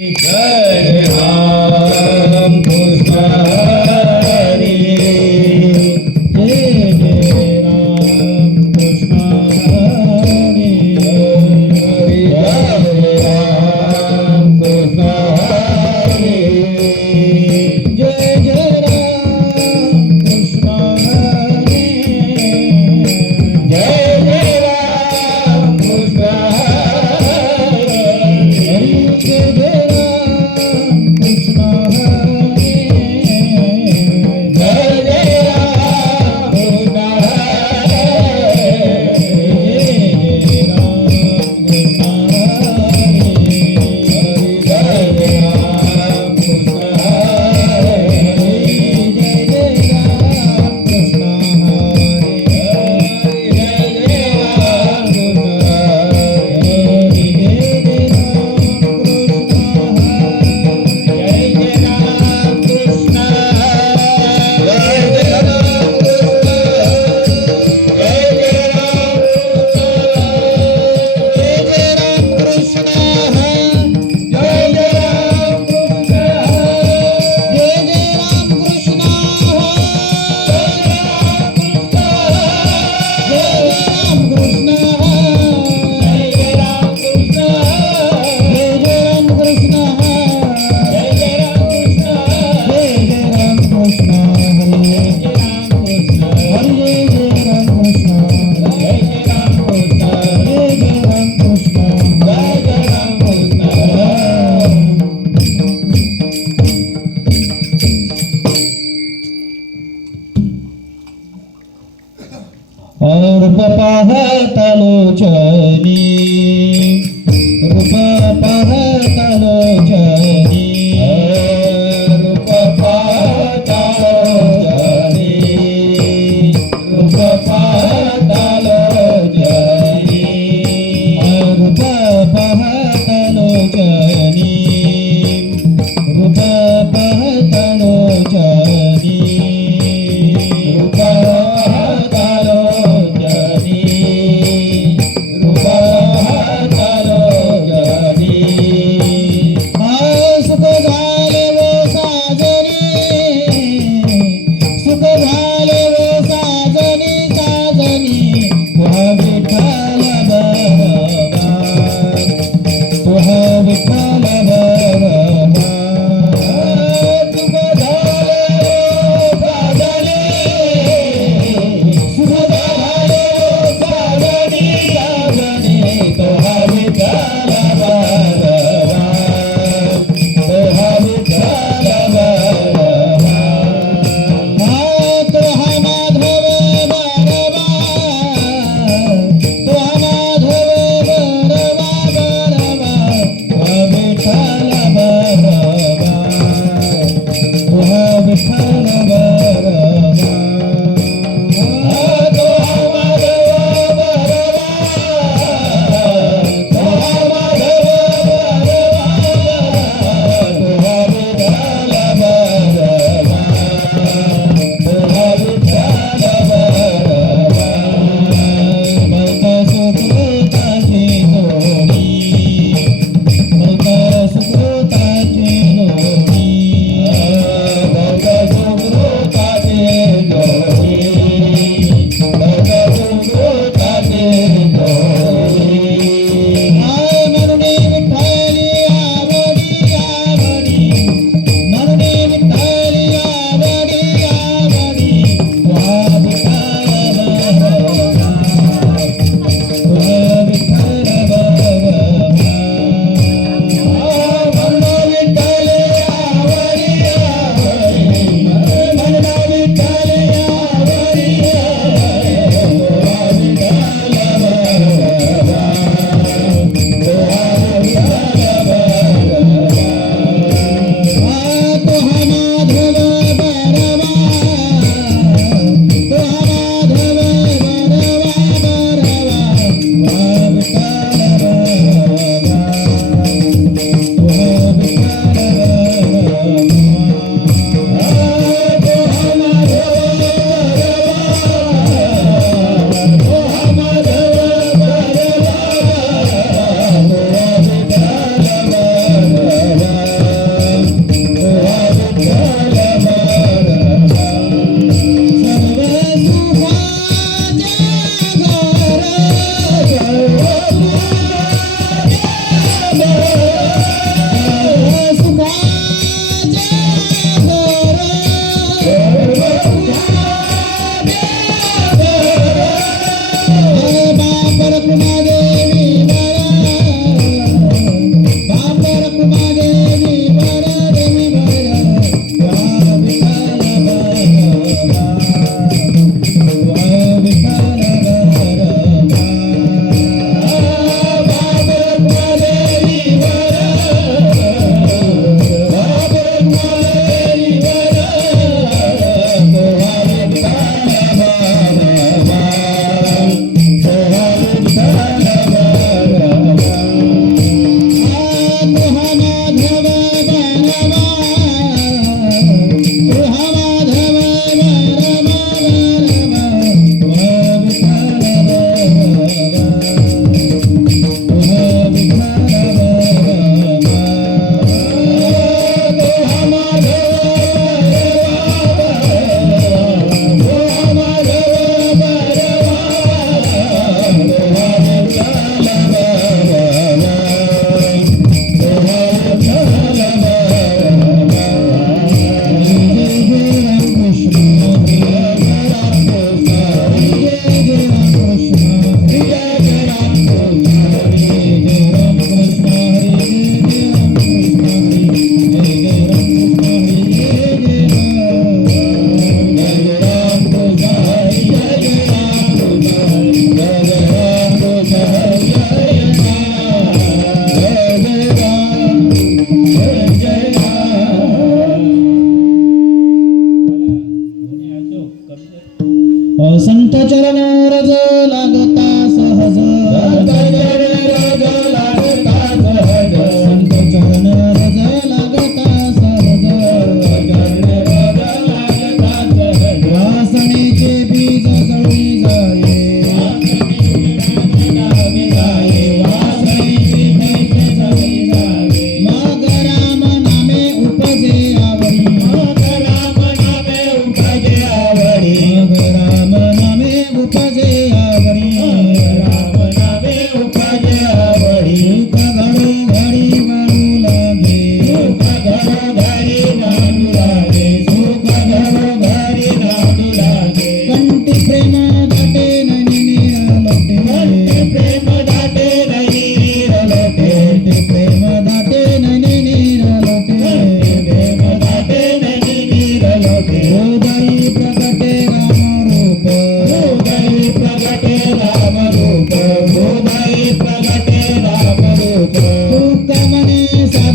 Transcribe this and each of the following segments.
जय राम कृष्ण हरी जय जय राम कृष्ण हरी हरि जय राम कृष्ण हरी जय जय राम कृष्ण हरी जय जय राम कृष्ण हरी हरि जय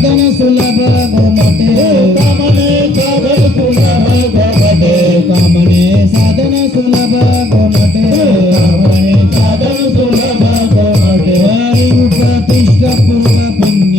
साधन सुलभ गोमटे कामने साधन सुलभ गोमटे कामने साधन सुलभ गोमटे कामने साधन सुलभ गोमटे हरि उपतिष्ठ पूर्व पुण्य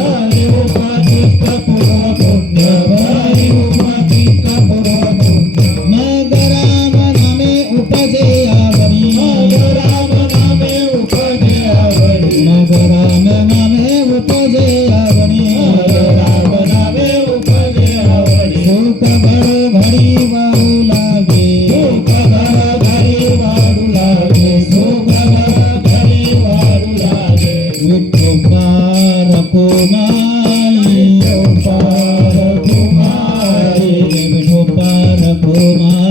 हरि उपतिष्ठ पूर्व पुण्य हरि उपतिष्ठ पूर्व पुण्य मग राम नामे उपजे आवरी मग राम नामे उपजे आवरी मग राम नामे उपजे आवरी मग राम नामे उपजे आवरी सुख बड़ घड़ी वाळू लागे सुख बड़ घड़ी वाळू लागे सुख बड़ घड़ी वाळू लागे विठोबार कुमारी विठोबार कुमारी विठोबार कुमारी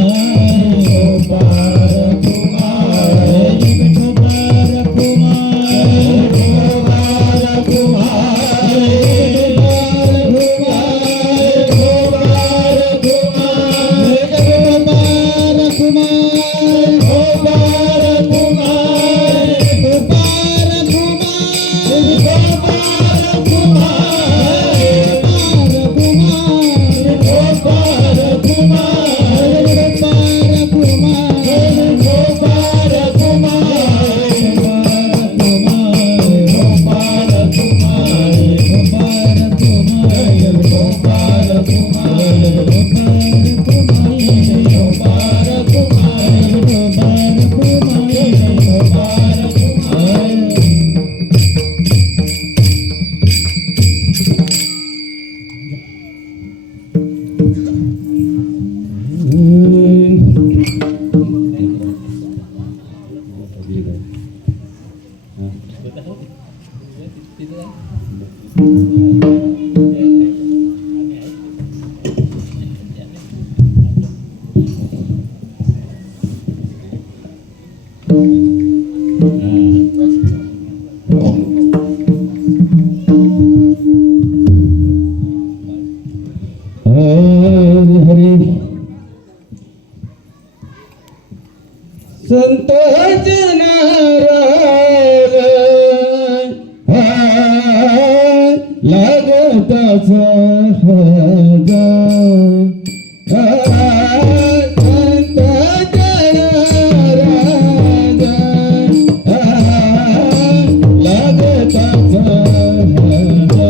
विठोबार कुमारी विठोबार कुमारी विठोबार कुमारी विठोबार कुमारी विठोबार कुमारी विठोबार कुमारी विठोबार हरी हरी संत जनार लागतच हग संत जनार लागतच हग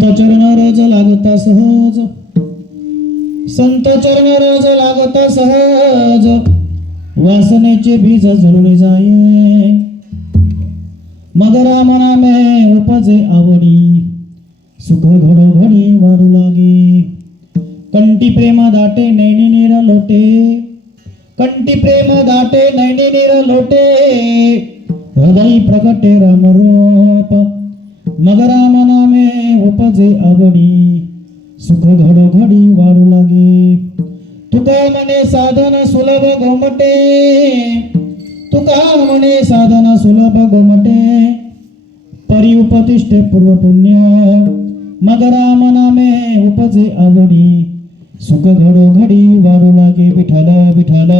संत चरण रोज लागता सहज, संत चरण रोज लागता सहज, वासनेचे बीज जळून जाये, मग राम नामे उपजे आवडी, सुख घडोघडी वाढू लागे. कंठी प्रेम दाटे नैनी नीर लोटे, कंठी प्रेम दाटे नैनी नीर लोटे, हृदय प्रगटे राम रूप, मग राम नामे उपजे आवडी, सुख घडोघडी वाढू लागे. तुका म्हणे साधन सुलभ गोमटे, तुका म्हणे साधन सुलभ गोमटे, परी उपतिष्ठे पूर्व पुण्य, मग राम नामे उपजे आवडी, सुख घडोघडी वाढू लागे. विठ्ठल विठ्ठल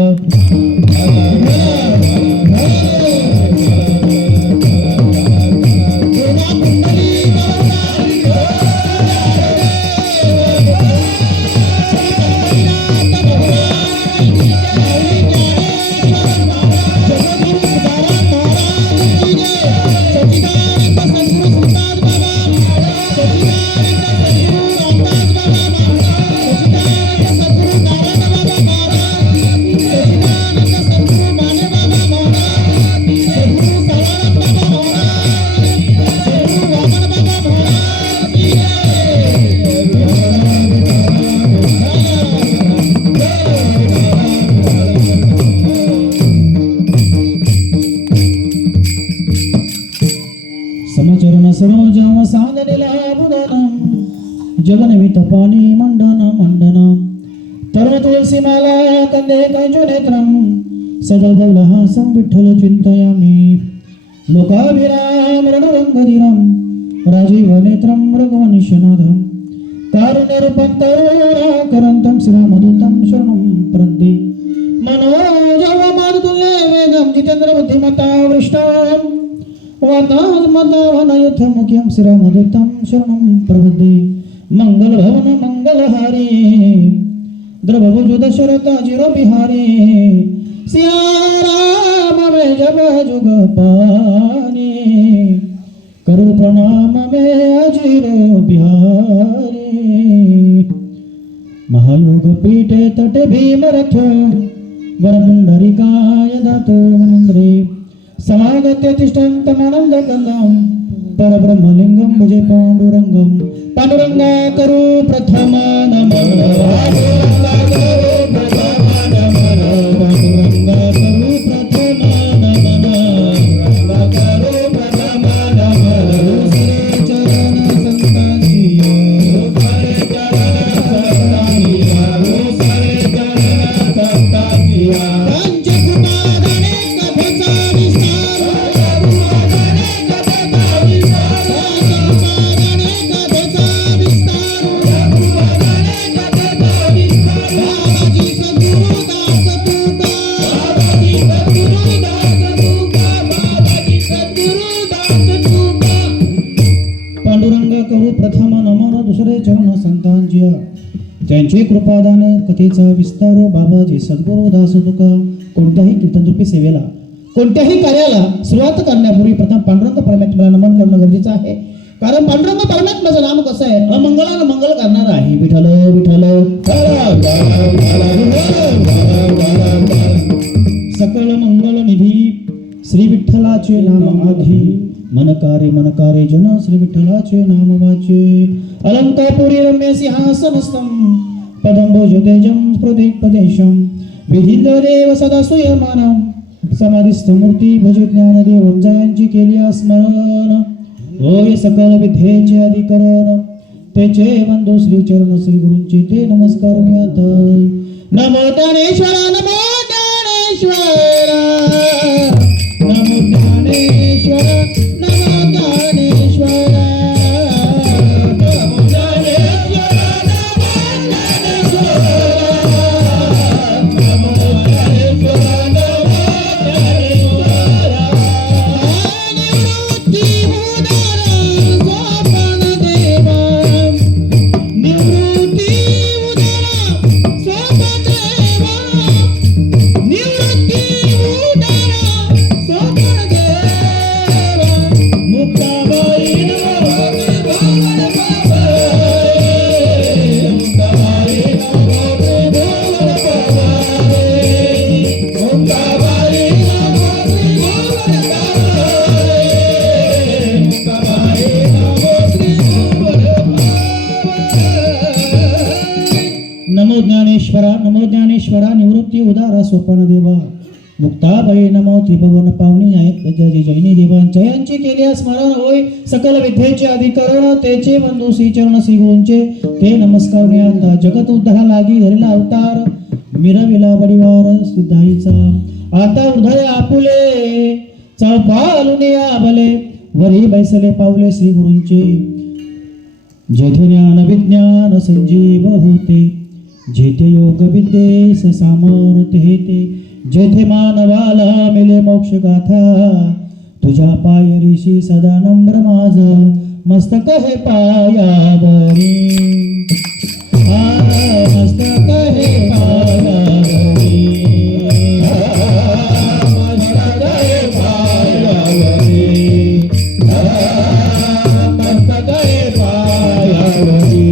समचरण सरोजम साधनेला बुधनम, जगनवित पाणी मंडन मंडनम, तरुण तुळसी माला कंदे कंजो नेत्रम, सदलहासं विठ्ठल चिंतयामि. लोकाभिराम रणरंगधीरम, राजीव नेत्रम रघुवंशनाथम, कारुण्यरूपं करुणाकरन्तं श्रीरामदूतं शरणं प्रपद्ये. मनोजवमारुतुल्य वेगं जितेन्द्र बुद्धिमता वृष्टं, वातात्मतावनयुद्धमुख्यं श्रीरामदूतं शरणं प्रपद्ये. मंगलभवन मंगलहारी, द्रवभुज दशरथ जिरो बिहारी, सिया राम में जब जुग पानी, करो प्रणाम में अजिर बिहारी. महायोग पीठे तटे भीमरथ, वरपुंडरीकाय दातो मनिंद्रे, समागत्य तिष्ठन्तमानंद गंगम, परब्रह्मलिंगम भजे पांडुरंगम. पांडुरंगा करू प्रथम नमन, पांडुरंगा करू प्रथम नमन, पांडुरंगा करू प्रथम नमन, पांडुरंगा करू प्रथम नमन. श्री चरण संतांची, श्री चरण संतांची, श्री चरण संतांची. पंचकुमाराने कथेचा विस्तार, पांडुरंगा करू प्रथम नमन, दुसरे चरण संतांची. त्यांची कृपादाने कथेचा विस्तार. बाबाजी सद्गुरू दास तुका कोणत्याही कीर्तनरूपी सेवेला, कोणत्याही कार्याला सुरुवात करण्यापूर्वी प्रथम पांडुरंग परमात्म्याला नमन करणं गरजेचं आहे. कारण पांडुरंग परमात्म्याचं नाम कसं आहे, अमंगलाला मंगल करणार आहे. विठ्ठल विठ्ठल सकळ मंगल निधी, श्री विठ्ठलाचे नाम आधी, मनकारे मनकारे जन श्री विठ्ठलाचे नाम वाचे. अलंकापुरी रम्य सिंहासनस्थं, पदंभोज तेजं स्फुरदिक्पदेशं, विधिंद्र देव सदा सुयमानं, समाधिस्थ मूर्ती भजे ज्ञानदेवं, जयांची केली स्मरण. होय सकल विद्येचे अधिकरण, तेचे वंदो श्री चरण श्री गुरूंची ते नमस्कार म्यात. नमो ज्ञानेश्वर नमो ज्ञानेश्वर, नमो ज्ञानेश्वर नमो ज्ञानेश्वर, नमो ज्ञानेश्वर नमो ज्ञानेश्वर, नमो ज्ञानेश्वर नमो ज्ञानेश्वर. निवृत्ती उदर सोपान देवा, निवृत्ती उदर सोपान देवा, निवृत्ती ईश्वरा नमो ज्ञानेश्वरा निवृत्ती उदारा सोपान देवा मुक्ताबाई नमो त्रिभुवन पावनी जय जैनी देवांच्या यांची केली स्मरण होय सकल विद्येचे अधिकरण तेचे बंधू श्री चरण श्री गुरूंचे ते नमस्कार आता जगत उद्धारा लागी धरला अवतार मिरविला बडिवार सिद्धाईचा आता हृदय आपुले चौपालुने आबले वरी बैसले पावले श्री गुरूंचे जेथे ज्ञान विज्ञान संजीव होते जेथे योग विद्येस सामर्थ हेते जेथे मानवाला मिले मोक्ष गाथा तुझ्या पायरीशी सदा नम्र माझ मस्तक हे पायावरी मस्तक हे पायावरी मस्तक हे पायावरी मस्तक हे पायावरी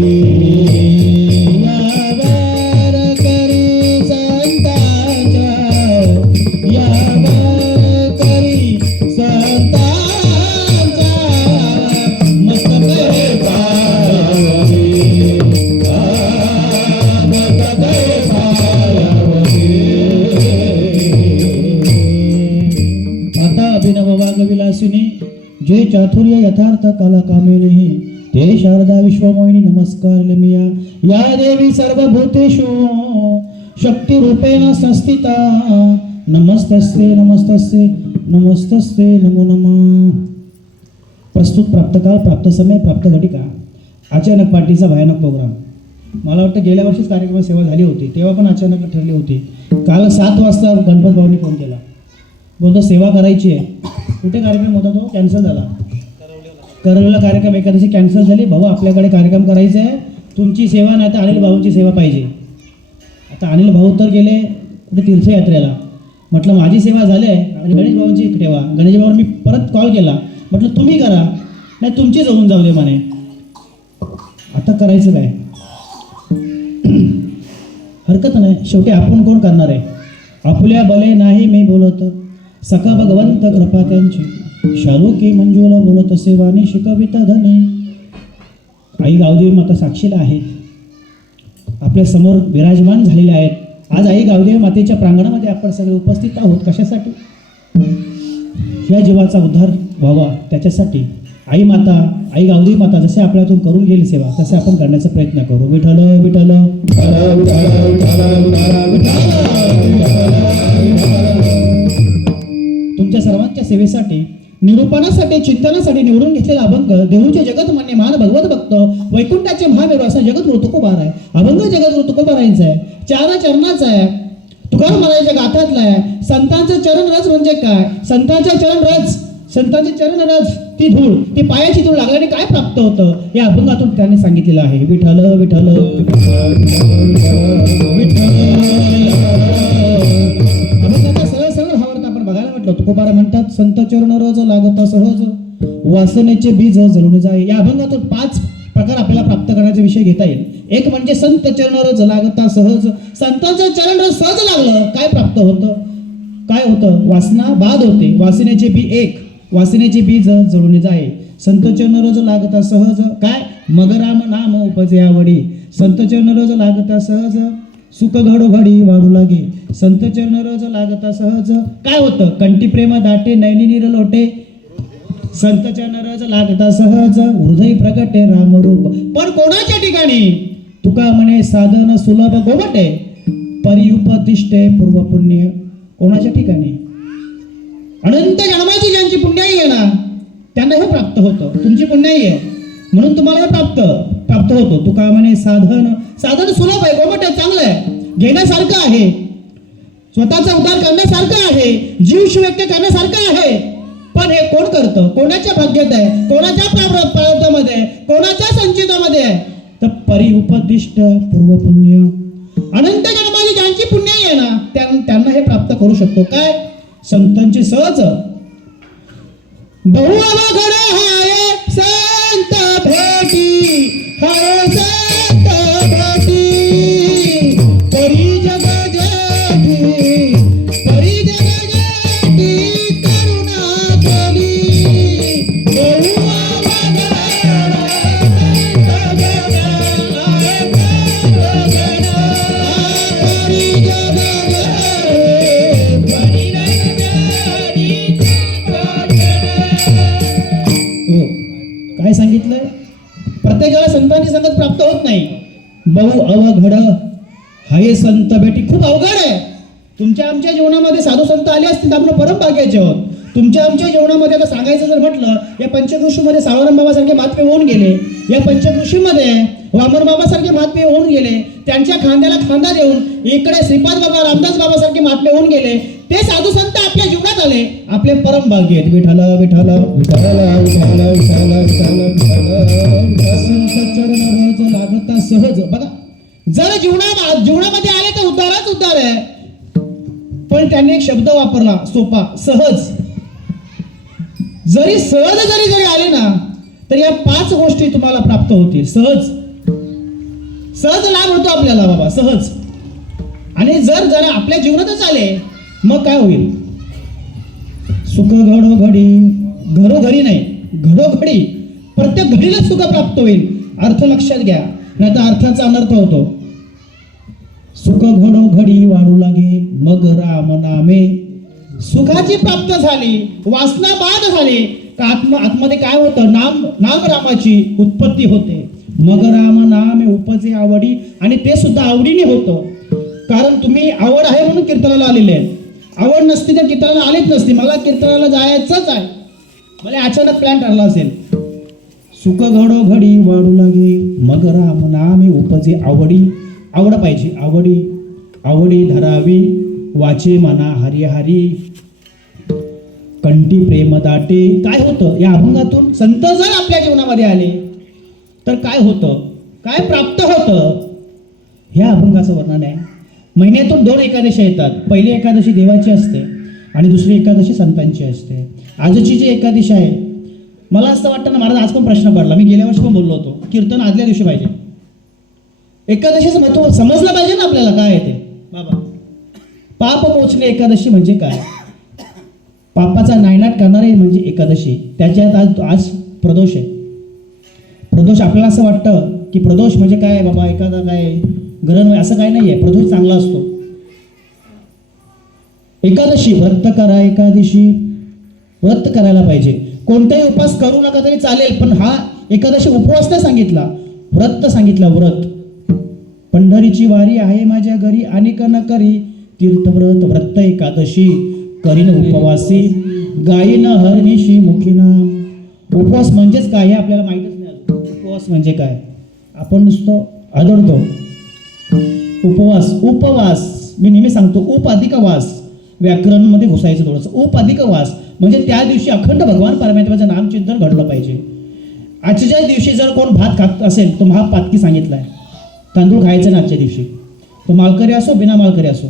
जे चातुर्य यथार्थ काला कामे नाही ते शारदा विश्वमोहिनी नमस्कार लमिया या देवी सर्वभूतेषु शक्ती रूपेण संस्थिता नमस्तस्ते नमस्तस्ते नमस्तस्ते नमो नमः. प्रस्तुत प्राप्त काळ प्राप्त समय प्राप्त घटिका अचानक पार्टीचा भयानक प्रोग्राम. मला वाटतं गेल्या वर्षीच कार्यक्रम सेवा झाली होती तेव्हा पण अचानक ठरली होती. काल 7 वाजता गणपत भाऊंनी फोन केला बोलतो सेवा करायची आहे. कुठे कार्यक्रम होता तो कॅन्सल झाला. करवलेला कार्यक्रम एखाद्याची कॅन्सल झाली. भाऊ आपल्याकडे कार्यक्रम करायचा आहे तुमची सेवा नाही तर अनिल भाऊंची सेवा पाहिजे. आता अनिल भाऊ तर गेले कुठे तीर्थयात्रेला. म्हटलं माझी सेवा झाली आहे आणि गणेश भाऊंची ठेवा. गणेश भाऊ मी परत कॉल केला म्हटलं तुम्ही करा नाही तुमचीच होऊन जाऊ दे म्हणे. आता करायचं काय हरकत नाही शेवटी आपण कोण करणार आहे. आपल्या भले नाही मी बोलत सका भगवंत कृपा त्यांची शालुकी मंजूला बोलत सेवानी शिकवित धनी. आई गावदेवी माता साक्षीला आहेत आपल्या समोर विराजमान झालेल्या आहेत. आज आई गावदेवी मातेच्या प्रांगणामध्ये आपण सगळे उपस्थित आहोत कशासाठी या जीवाचा उद्धार व्हावा त्याच्यासाठी. आई माता आई गावदेवी माता जसे आपल्यातून करून गेली सेवा तसे आपण करण्याचा प्रयत्न करू. विठ्ठल विठ्ठल तुमच्या सर्वांच्या सेवेसाठी निरूपणासाठी चिंतनासाठी निवडून घेतलेला अभंग देऊचे जगत मान्य मान भगवत भक्त वैकुंठाचे महामेरू असा जगत तुकोबार आहे. अभंग जगत तुकोबारांचा आहे. 4 चरणाचा आहे. तुकाराम महाराजांच्या गाथातला आहे. संतांचं चरण रज म्हणजे काय. संतांचे चरण रज ती धूळ ती पायाची धूळ लागल्याने काय प्राप्त होतं या अभंगातून त्यांनी सांगितलेलं आहे. विठ्ठल विठ्ठल अभंगाचा सरळ सरळ भावार्थ आपण बघायला म्हटलं. तुकोबारा म्हणतात संत चरण रज लागता सहज वासनेचे बीज जळून जाई. या अभंगातून 5 प्रकार आपल्याला प्राप्त करण्याचा विषय घेता येईल. एक म्हणजे संत चरण रज लागता सहज. संतांचं चरण रज सहज लागलं काय प्राप्त होतं काय होतं वासना बाद होते. वासनेचे बी एक वासनेचे बीज जळून जाई. संत चरण रज लागता सहज काय मग राम नाम उपजे आवडी. संत चरण रज लागता सहज सुख घडोघडी वाढू लागे. संत चरण रज लागता सहज काय होतं कंठी प्रेम दाटे नैनी नीर लोटे. संत चरण रज लागता सहज हृदय प्रगटे रामरूप. पण कोणाच्या ठिकाणी तुका म्हणे साधन सुलभ गोबटे परिउपदिष्टे पूर्व पुण्य. कोणाच्या ठिकाणी अनंत जन्माची ज्यांची पुण्याई आहे ना त्यांना हे प्राप्त होतं. तुमची पुण्याई आहे म्हणून तुम्हाला हे प्राप्त होतं. तुका म्हणे साधन सुलभ आहे गोबट आहे चांगलं आहे घेण्यासारखं आहे स्वतःचा उद्धार करण्यासारखं आहे जीव व्यक्त करण्यासारखं आहे. पण हे कोण करतं कोणाच्या भाग्यात आहे कोणाच्या प्रारब्धामध्ये आहे कोणाच्या संचितामध्ये आहे तर परिउपदिष्ट पूर्व पुण्य. अनंत जन्माची ज्यांची पुण्याई आहे ना त्यांना हे प्राप्त करू शकतो. काय संतांची सहज बहु अवघड हाय संत भेटी हाय संत भेटी परी जग जेठी करुणा केली. बहु अवघड आपल्याला संतांची संगत प्राप्त होत नाही. बहु अवघड हाय संत भेटी, खूप अवघड आहे. तुमच्या आमच्या जीवनामध्ये साधू संत आले असतील तर आपण परम भाग्याचे आहोत. तुमच्या आमच्या जीवनामध्ये आता सांगायचं जर म्हटलं, या पंचकृषीमध्ये सावरम बाबासारखे महात्मे होऊन गेले, या पंचकृषीमध्ये वामन बाबासारखे महात्मे होऊन गेले, त्यांच्या खांद्याला खांदा देऊन इकडे श्रीपाद बाबा रामदास बाबासारखे महात्मे होऊन गेले. ते साधू संत आपल्या जीवनात आले, आपले परम भाग्य आहेत. विठ्ठल विठ्ठल संत चरण रज लागता सहज. बघा, जर जीवनामध्ये आले तर उद्धारच उद्धार आहे. पण त्यांनी एक शब्द वापरला सोपा, सहज. जरी सहज जरी आले ना तर या 5 गोष्टी तुम्हाला प्राप्त होतील. सहज लाभ होतो आपल्याला बाबा, सहज. आणि जर आपल्या जीवनातच आले मग काय होईल? सुख घडोघडी, घरोघरी नाही, घडोघडी, प्रत्येक घडीला सुख प्राप्त होईल. अर्थ लक्षात घ्या, नाही तर अर्थाचा अनर्थ होतो. सुख घडोघडी वाढू लागे, मग राम नामे. सुखाची प्राप्त झाली, वासना बाद झाली का आतमध्ये काय होतं? नाम रामाची उत्पत्ती होते. मग राम नामे उपजे आवडी, आणि ते सुद्धा आवडीने होतं. कारण तुम्ही आवड आहे म्हणून कीर्तनाला आलेले आहेत. आवड नसती तर कीर्तनाला आलीच नसती. मला कीर्तनाला जायचंच आहे, मला अचानक प्लॅन ठरला असेल. सुख घडोघडी वाढू लागे, मग राम नामे उपजे आवडी. आवड पाहिजे, आवडी धरावी, वाचे मना हरी हरी, कंठी प्रेम दाटे. काय होतं या अभंगातून? संत जर आपल्या जीवनामध्ये आले तर काय होतं, काय प्राप्त होतं, ह्या अभंगाचं वर्णन आहे. महिन्यातून 2 एकादशी येतात. पहिली एकादशी देवाची असते आणि दुसरी एकादशी संतांची असते. आजची जी एकादशी आहे, मला असं वाटतं ना, महाराज आज पण प्रश्न पडला, मी गेल्या वर्षी पण बोललो होतो, कीर्तन आदल्या दिवशी पाहिजे. एकादशीचं महत्व समजलं पाहिजे ना आपल्याला, काय आहे ते बाबा. पाप मोचणे एकादशी म्हणजे काय? पापाचा नायनाट करणारे म्हणजे एकादशी. त्याच्यात आज प्रदोष आहे. प्रदोष आपल्याला असं वाटतं की प्रदोष म्हणजे काय बाबा, एखादा काय ग्रहण असं काय नाही आहे. प्रदोष चांगला असतो. एकादशी व्रत करा, एकादशी व्रत करायला पाहिजे. कोणताही उपास करू नका तरी चालेल, पण हा एकादशी उपवास नाही सांगितला, व्रत सांगितला. व्रत. पंढरीची वारी आहे माझ्या घरी, अनेक न करी तीर्थव्रत. व्रत एकादशी करीन उपवासी, गायीन हरनिशी मुखीना. उपवास म्हणजेच काय हे आपल्याला माहीतच नाही अजून. उपवास म्हणजे काय आपण नुसतं आदळतो. उपवास मी नेहमी सांगतो, उप अधिक वास. व्याकरणमध्ये घुसायचं थोडंसं. उप अधिक वास म्हणजे त्या दिवशी अखंड भगवान परमात्म्याचं नामचिंतन घडलं पाहिजे. आजच्या दिवशी जर कोण भात खात असेल तर महापातकी सांगितलाय, तांदूळ खायचं ना आजच्या दिवशी. तो मालकरी असो बिना मालकरी असो.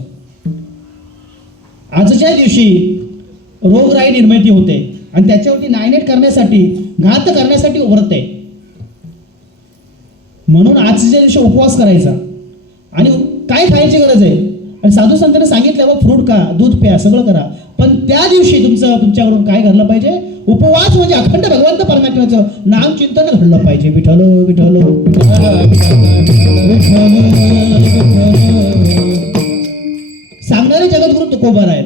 आजच्या दिवशी रोगराई निर्मिती होते आणि त्याच्यावरती नायनेट करण्यासाठी, घात करण्यासाठी व्रत आहे. म्हणून आजच्या दिवशी उपवास करायचा. आणि काय खायची गरज आहे? आणि साधू संतांनी सांगितलं बा, फ्रूट खा, दूध प्या, सगळं करा, पण त्या दिवशी तुमच्याकडून काय घडलं पाहिजे? उपवास म्हणजे अखंड भगवंत परमात्म्याचं नामचिंतन घडलं पाहिजे. विठ्ठल विठ्ठल सांगणारे जगद्गुरु तुकोबार आहेत.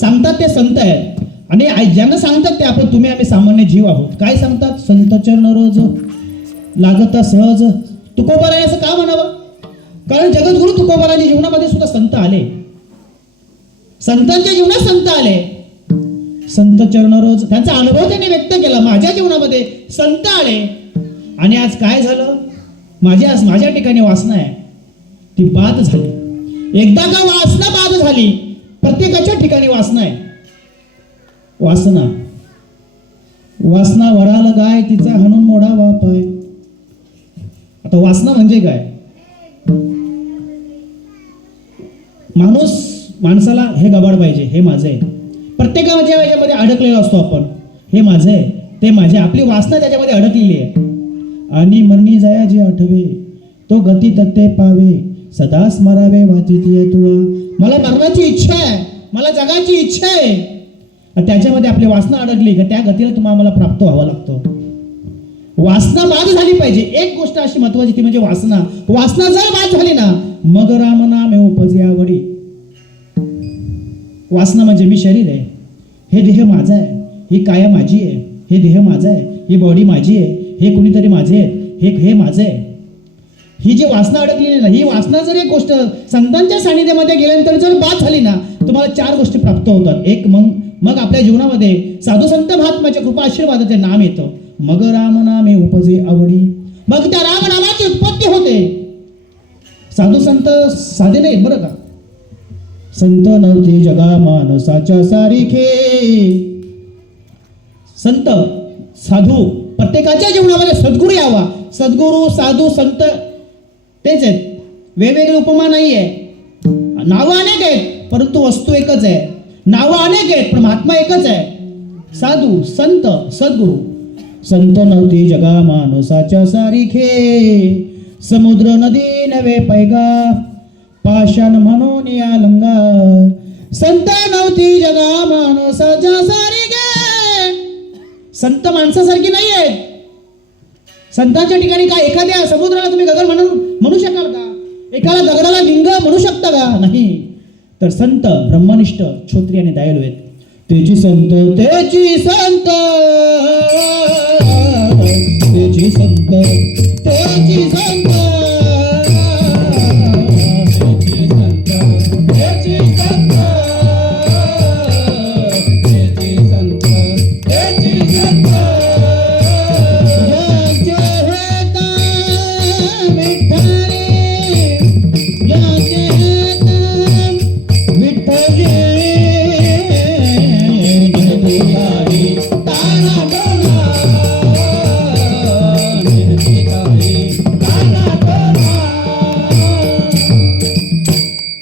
सांगतात ते संत आहेत. आणि ज्यांना सांगतात ते आपण, तुम्ही आम्ही सामान्य जीव आहोत. काय सांगतात? संत चरण रोज लागता सहज. तुकोबार आहे असं का म्हणावं? कारण जगद्गुरु तुकोबारांच्या जीवनामध्ये सुद्धा संत आले. संतांच्या जीवनात संत आले. संत चरण रोज, त्यांचा अनुभव त्यांनी व्यक्त केला. माझ्या जीवनामध्ये संत आले. आणि आज काय झालं? माझ्या ठिकाणी वासना आहे, ती बाद झाली. एकदा का वासना बाद झाली, प्रत्येकाच्या ठिकाणी वासना आहे. वासना वडाला गाय, तिचा हाणून मोडावा पाय. आता वासना म्हणजे काय? माणसाला हे गबाड पाहिजे, हे माझं आहे. प्रत्येकाच्या याच्यामध्ये अडकलेला असतो आपण, हे माझं आहे, ते माझे. आपली वासना त्याच्यामध्ये अडकलेली आहे. आणि मरणी जया जे आठवे, तो गती तत्ते पावे, सदा स्मरावे वाचितीय तुला. मला मरणाची इच्छा आहे, मला जगाची इच्छा आहे. त्याच्यामध्ये आपली वासना अडकली का त्या गतीला तुम्हाला प्राप्त व्हावं लागतं. वासना बाद झाली पाहिजे. एक गोष्ट अशी महत्वाची, ती म्हणजे वासना. वासना जर बाद झाली ना, मग राम नामे उपजे आवडी. वासना म्हणजे मी शरीर आहे, हे देह माझा आहे, ही काया माझी आहे, हे देह माझा आहे, ही बॉडी माझी आहे, हे कुणीतरी माझे आहेत, हे माझं आहे. ही जी वासना अडकलेली ना, ही वासना जर एक गोष्ट संतांच्या सानिध्यामध्ये गेल्यानंतर जर बाद झाली ना, तुम्हाला 4 गोष्टी प्राप्त होतात. एक, मग आपल्या जीवनामध्ये साधू संत महात्म्याच्या कृपा आशीर्वादाचे नाम येतं. मग राम नामे उपजे आवडी, मग त्या राम नामाची उत्पत्ती होते. साधू संत साधे नाहीत बरं का. संत नव्हते जगा मानसाच्या सारिखे. संत साधू प्रत्येकाच्या जीवनामध्ये सद्गुरू यावा. सद्गुरू साधू संत तेच आहेत, वेगवेगळे उपमा नाही आहे. नावं अनेक आहेत परंतु वस्तू एकच आहे. नावं अनेक आहेत पण महात्मा एकच आहे. साधू संत सद्गुरू. संत नव्हती जगा मानसाच्या सारिखे, समुद्र नदी नवे पैगा, पाषाण म्हणून या लंगा. संत नव्हती जगा मानसाच्या सारिखे. संत माणसासारखी नाही आहेत. संतांच्या ठिकाणी काय एखाद्या समुद्राला तुम्ही गगन म्हणू शकाल का? एखाद्या दगडाला लिंग म्हणू शकता का? नाही. तर संत ब्रह्मनिष्ठ क्षत्रिय आणि दयाळू आहेत. तेची संत तेची संत तेची संत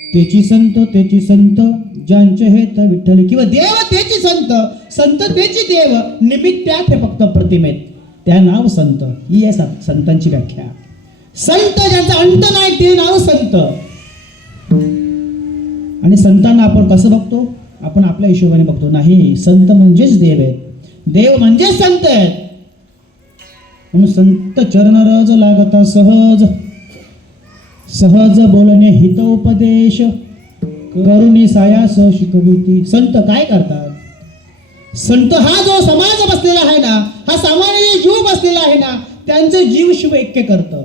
तेची संत तेची संत ज्यांचे हेत विठ्ठल, किंवा देव तेची संत, संत तेची देव, निमित्त्यात हे फक्त प्रतिमेत, त्या नाव संत. ही आहे संतांची व्याख्या. संत ज्यांचा अंत नाही ते नाव संत. आणि संतांना आपण कसं बघतो? आपण आपल्या हिशोबाने बघतो. नाही, संत म्हणजेच देव आहेत, देव म्हणजेच संत आहेत. म्हणून संत चरणरज लागता सहज, सहज बोलणे हितोपदेश, करुणी सायास शिकविती. संत काय करतात? संत हा जो समाज बसलेला आहे ना, हा सामान्य जीव बसलेला आहे ना, त्यांचं जीव शिव ऐक्य करतं.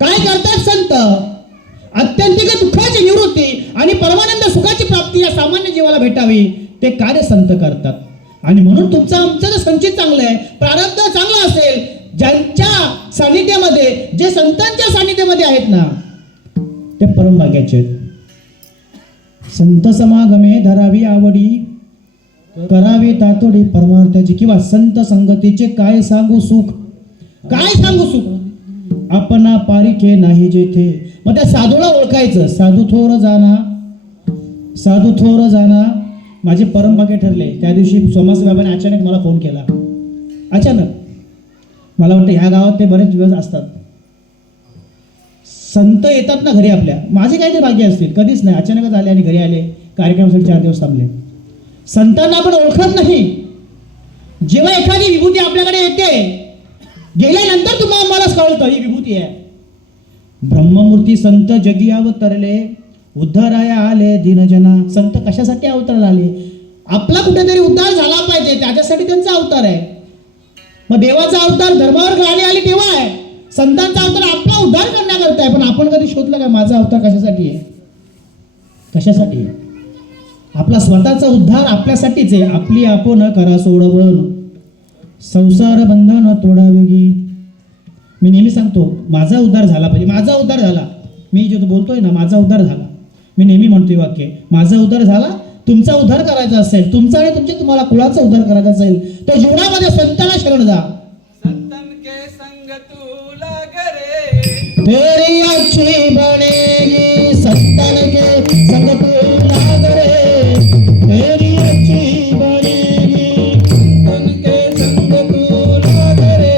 काय करतात संत? अत्यंतिक दुःखाची निवृत्ती आणि परमानंद सुखाची प्राप्ती या सामान्य जीवाला भेटावी ते कार्य संत करतात. आणि म्हणून तुमचं आमचं जर संचित चांगलं आहे, प्रारब्ध चांगलं असेल, ज्यांच्या सानिध्यामध्ये, जे संतांच्या सानिध्यामध्ये आहेत ना, ते परमभाग्याचे आहेत. संत समागमे धरावी आवडी, करावी तातडी परमार्थाची. किंवा संत संगतीचे काय सांगू सुख, काय सांगू सुख, आपणा पारिखे नाही जेथे. मग त्या साधूला ओळखायचं. साधू थोर जाना, साधू थोर जाना. माझे परमभाग्य ठरले. त्या दिवशी सोमास बाबाने अचानक मला फोन केला. अचानक. मला वाटतं ह्या गावात ते बरेच दिवस असतात. संत येतात ना घरी आपल्या, माझे काहीतरी भाग्य असतील. कधीच नाही, अचानकच आले आणि घरी आले, कार्यक्रमासाठी 4 दिवस थांबले. संतांना आपण ओळखत नाही. जेव्हा एखादी विभूती आपल्याकडे येते, गेल्यानंतर तुम्हाला मला कळतं ही विभूती आहे. ब्रह्ममूर्ती संत जगी अवतरले, उद्धाराया आले दीनजना. संत कशासाठी अवतरायला आले? आपला कुठेतरी उद्धार झाला पाहिजे, त्याच्यासाठी त्यांचा अवतार आहे. मग देवाचा अवतार धर्मावर गाडी आली तेव्हा आहे. संतांचा अवतार आपला उद्धार करण्याकरता आहे. पण आपण कधी शोधलं का माझा अवतार कशासाठी आहे? कशासाठी आहे? आपला स्वतःचा उद्धार आपल्यासाठीच आहे. आपली आपण करा सोडवण, संसार बंधन तोडावेगी. मी नेहमी सांगतो माझा उद्धार झाला पाहिजे, माझा उद्धार झाला. मी जे बोलतोय ना, माझा उद्धार झाला. मी नेहमी म्हणतोय वाक्य, माझा उद्धार झाला. तुमचा उद्धार करायचा असेल, तुमचा आणि तुमच्या तुम्हाला कुळाचा उद्धार करायचा असेल, तर जीवनामध्ये संतांना शरण जा. संतन के संग तू लाग रे, तेरी अच्छी बनेगी. संतन के संग तू लाग रे, तेरी अच्छी बनेगी. संतन के संग तू लाग रे,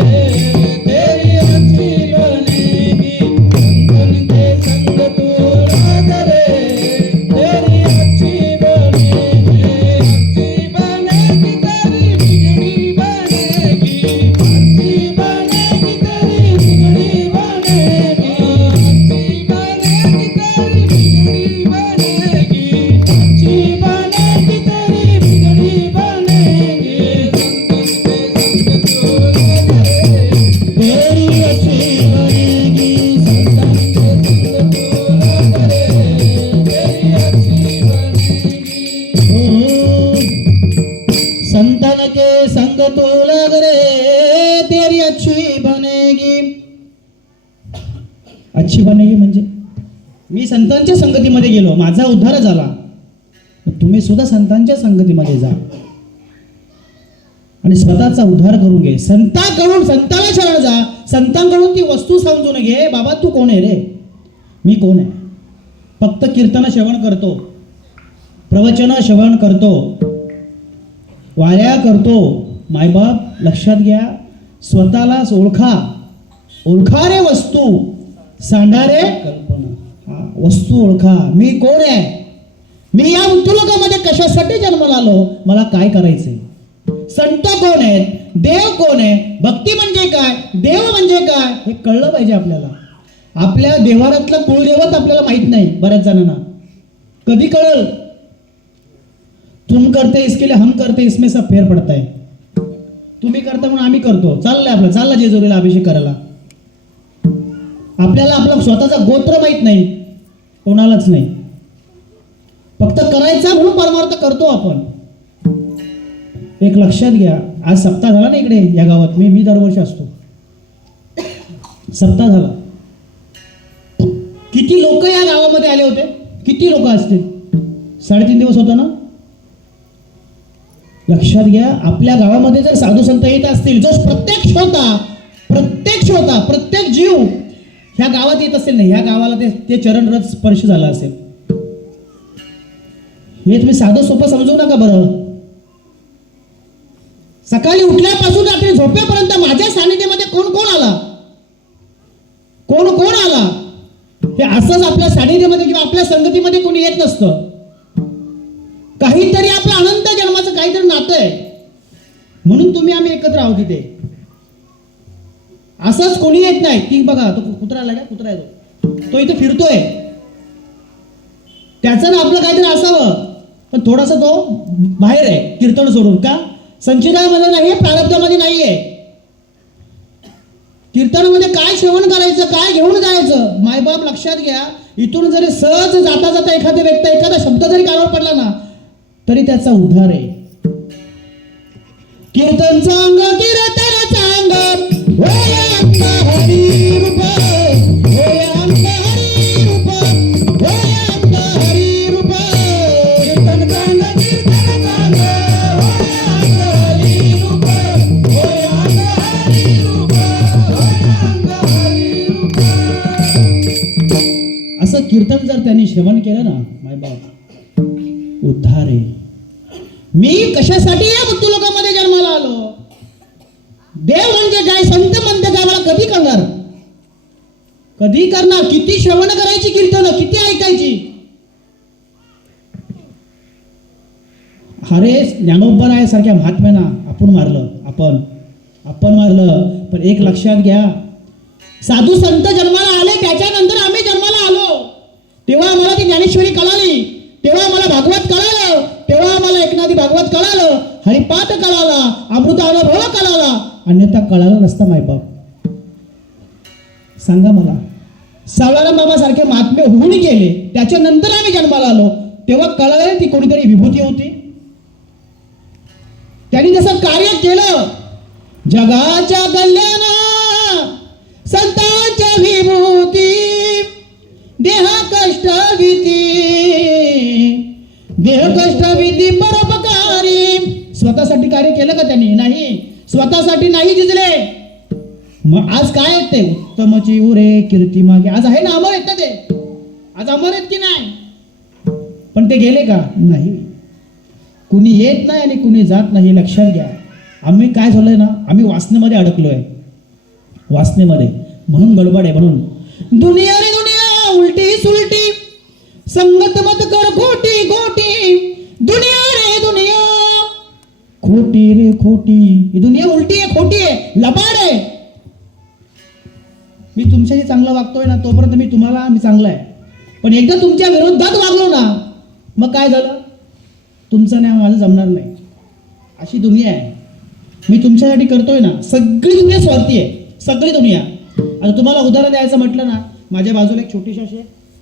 तेरी अच्छी बनेगी. संतन के संग तू लाग रे, तेरी अच्छी बनेगी. अच्छी बनेगी तेरी बिगड़ी बनेगी. अच्छी बनेगी तेरी बिगड़ी बनेगी. अच्छी बनेगी अच्छी बनेगी म्हणजे मी संतांच्या संगतीमध्ये गेलो, माझा उद्धार झाला, तुम्ही सुद्धा संतांच्या संगतीमध्ये जा आणि स्वतःचा उद्धार करून घे. संतांकडून संताला शरण जा, संतांकडून ती वस्तू समजून घे. बाबा तू कोण आहे रे? मी कोण आहे? फक्त कीर्तन श्रवण करतो, प्रवचन श्रवण करतो, वाऱ्या करतो. मायबाप लक्षात घ्या, स्वतःलाच ओळखा रे वस्तू, सांडा रे कल्पना. वस्तू ओळखा, मी कोण आहे, मी या मृत्यूलोकामध्ये कशासाठी जन्माला आलो, मला काय करायचंय. संत कोण आहेत, देव कोण आहे, भक्ती म्हणजे काय, देव म्हणजे काय, हे कळलं पाहिजे आपल्याला. आपल्या देवारातला कुळदेवत आपल्याला माहित नाही बऱ्याच जणांना. कधी कळल? तुम करते इसके लिए हम करते इसमें सब फेर पडताय. तुम्ही करता म्हणून आम्ही करतो, चाललंय आपलं, चालला जेजुरीला अभिषेक करायला. आपल्याला आपला स्वतःचा गोत्र माहित नाही, कोणालाच नाही. फक्त करायचा म्हणून परमार्थ करतो आपण. एक लक्षात घ्या, आज सप्ताह झाला ना इकडे या गावात, मी दरवर्षी असतो. सप्ताह झाला, किती लोक या गावामध्ये आले होते? किती लोक असतील? 3.5 दिवस होता ना. लक्षात घ्या, आपल्या गावामध्ये जर साधू संत येत असतील, जो प्रत्यक्ष होता प्रत्येक जीव ह्या गावात येत असेल, नाही ह्या गावाला ते चरणरथ स्पर्श झाला असेल. हे तुम्ही साधं सोपं समजू नका बरं. सकाळी उठल्यापासून रात्री झोपेपर्यंत माझ्या सानिध्यामध्ये कोण कोण आला, कोण आला, हे असंच आपल्या सानिध्यामध्ये किंवा आपल्या संगतीमध्ये कोणी येत नसतं. काहीतरी आपलं अनंत जन्माचं काहीतरी नातं आहे, म्हणून तुम्ही आम्ही एकत्र आहोत इथे. असंच कोणी येत नाही. ती बघा, तो कुत्रा आला का, कुत्रा आहे तो इथे फिरतोय, त्याचं ना आपलं काहीतरी असावं, पण थोडासा तो बाहेर आहे कीर्तन सोडून. का? संचितामध्ये नाहीये, प्रारब्धामध्ये नाहीये. कीर्तनामध्ये काय श्रवण करायचं, काय घेऊन जायचं. मायबाप लक्षात घ्या, इथून जरी सहज जाता जाता एखादा व्यक्ती एखादा शब्द जरी कानावर पडला ना, तरी त्याचा उद्धार आहे. कीर्तन सांग, कीर्तन सांग, होय अंग हरी रूप, होय अंग हरी रूप, होय अंग हरी रूप. कीर्तन सांग, कीर्तन सांग, होय अंग हरी रूप, होय अंग हरी रूप, होय अंग हरी रूप. असं कीर्तन जर त्यांनी श्रवण केलं ना, मायबाप उद्धार आहे. मी कशासाठी या मृत्यूलोकामध्ये जन्माला आलो, देव म्हणजे काय, संत म्हणजे काय, मला कधी करणार, किती श्रवण करायची कीर्तन, किती ऐकायची. अरे ज्ञानोबराय सारख्या महात्म्याना आपण मारलं. पण एक लक्षात घ्या, साधू संत जन्माला आले, त्याच्यानंतर आम्ही जन्माला आलो, तेव्हा आम्हाला ती ज्ञानेश्वरी कळाली, तेव्हा आम्हाला भागवत कळालं, तेव्हा आम्हाला एकनाथी भागवत कळालं, हरिपाठ कळाला, अमृत अनुभव कळाला. अन्यथा कळालं नसतं मायबाप. सांगा मला, सावळाराम बाबा सारखे महात्मे होऊन गेले, त्याच्यानंतर आम्ही जन्माला आलो, तेव्हा कळालं ती कोणीतरी विभूती होती. त्यांनी जसं कार्य केलं, जगाच्या कल्याणा संतांच्या विभूती, देह कष्ट विधी परोपकारी. स्वतःसाठी कार्य केलं का त्यांनी? नाही, स्वतःसाठी नाही जिजले. मग आज काय आहेत ते? उत्तमची उरे कीर्ती मागे. आज आहे ना, अमर आहेत ना ते, आज अमर आहेत की नाही? पण ते गेले का? नाही. कुणी येत नाही आणि कुणी जात नाही. लक्षात घ्या, आम्ही काय झालंय ना, आम्ही वासनेमध्ये अडकलोय, वासनेमध्ये, म्हणून गडबड आहे. म्हणून दुनिया रे दुनिया उलटी सुलटी, संगत मत कर खोटी खोटी. दुनिया रे दुनिया खोटी रे खोटी. ही दुनिया उलटी आहे, खोटी आहे, लबाड आहे. मी तुमच्याशी चांगलं वागतोय ना, तोपर्यंत मी चांगला आहे. पण एकदा तुमच्या विरोधात वागलो ना, मग काय झालं? तुमचं नाही, माझं जमणार नाही. अशी दुनिया आहे. मी तुमच्यासाठी करतोय ना, सगळी दुनिया स्वार्थी आहे, सगळी दुनिया. आता तुम्हाला उदाहरण द्यायचं म्हटलं ना, माझ्या बाजूला एक छोटीशी अशी,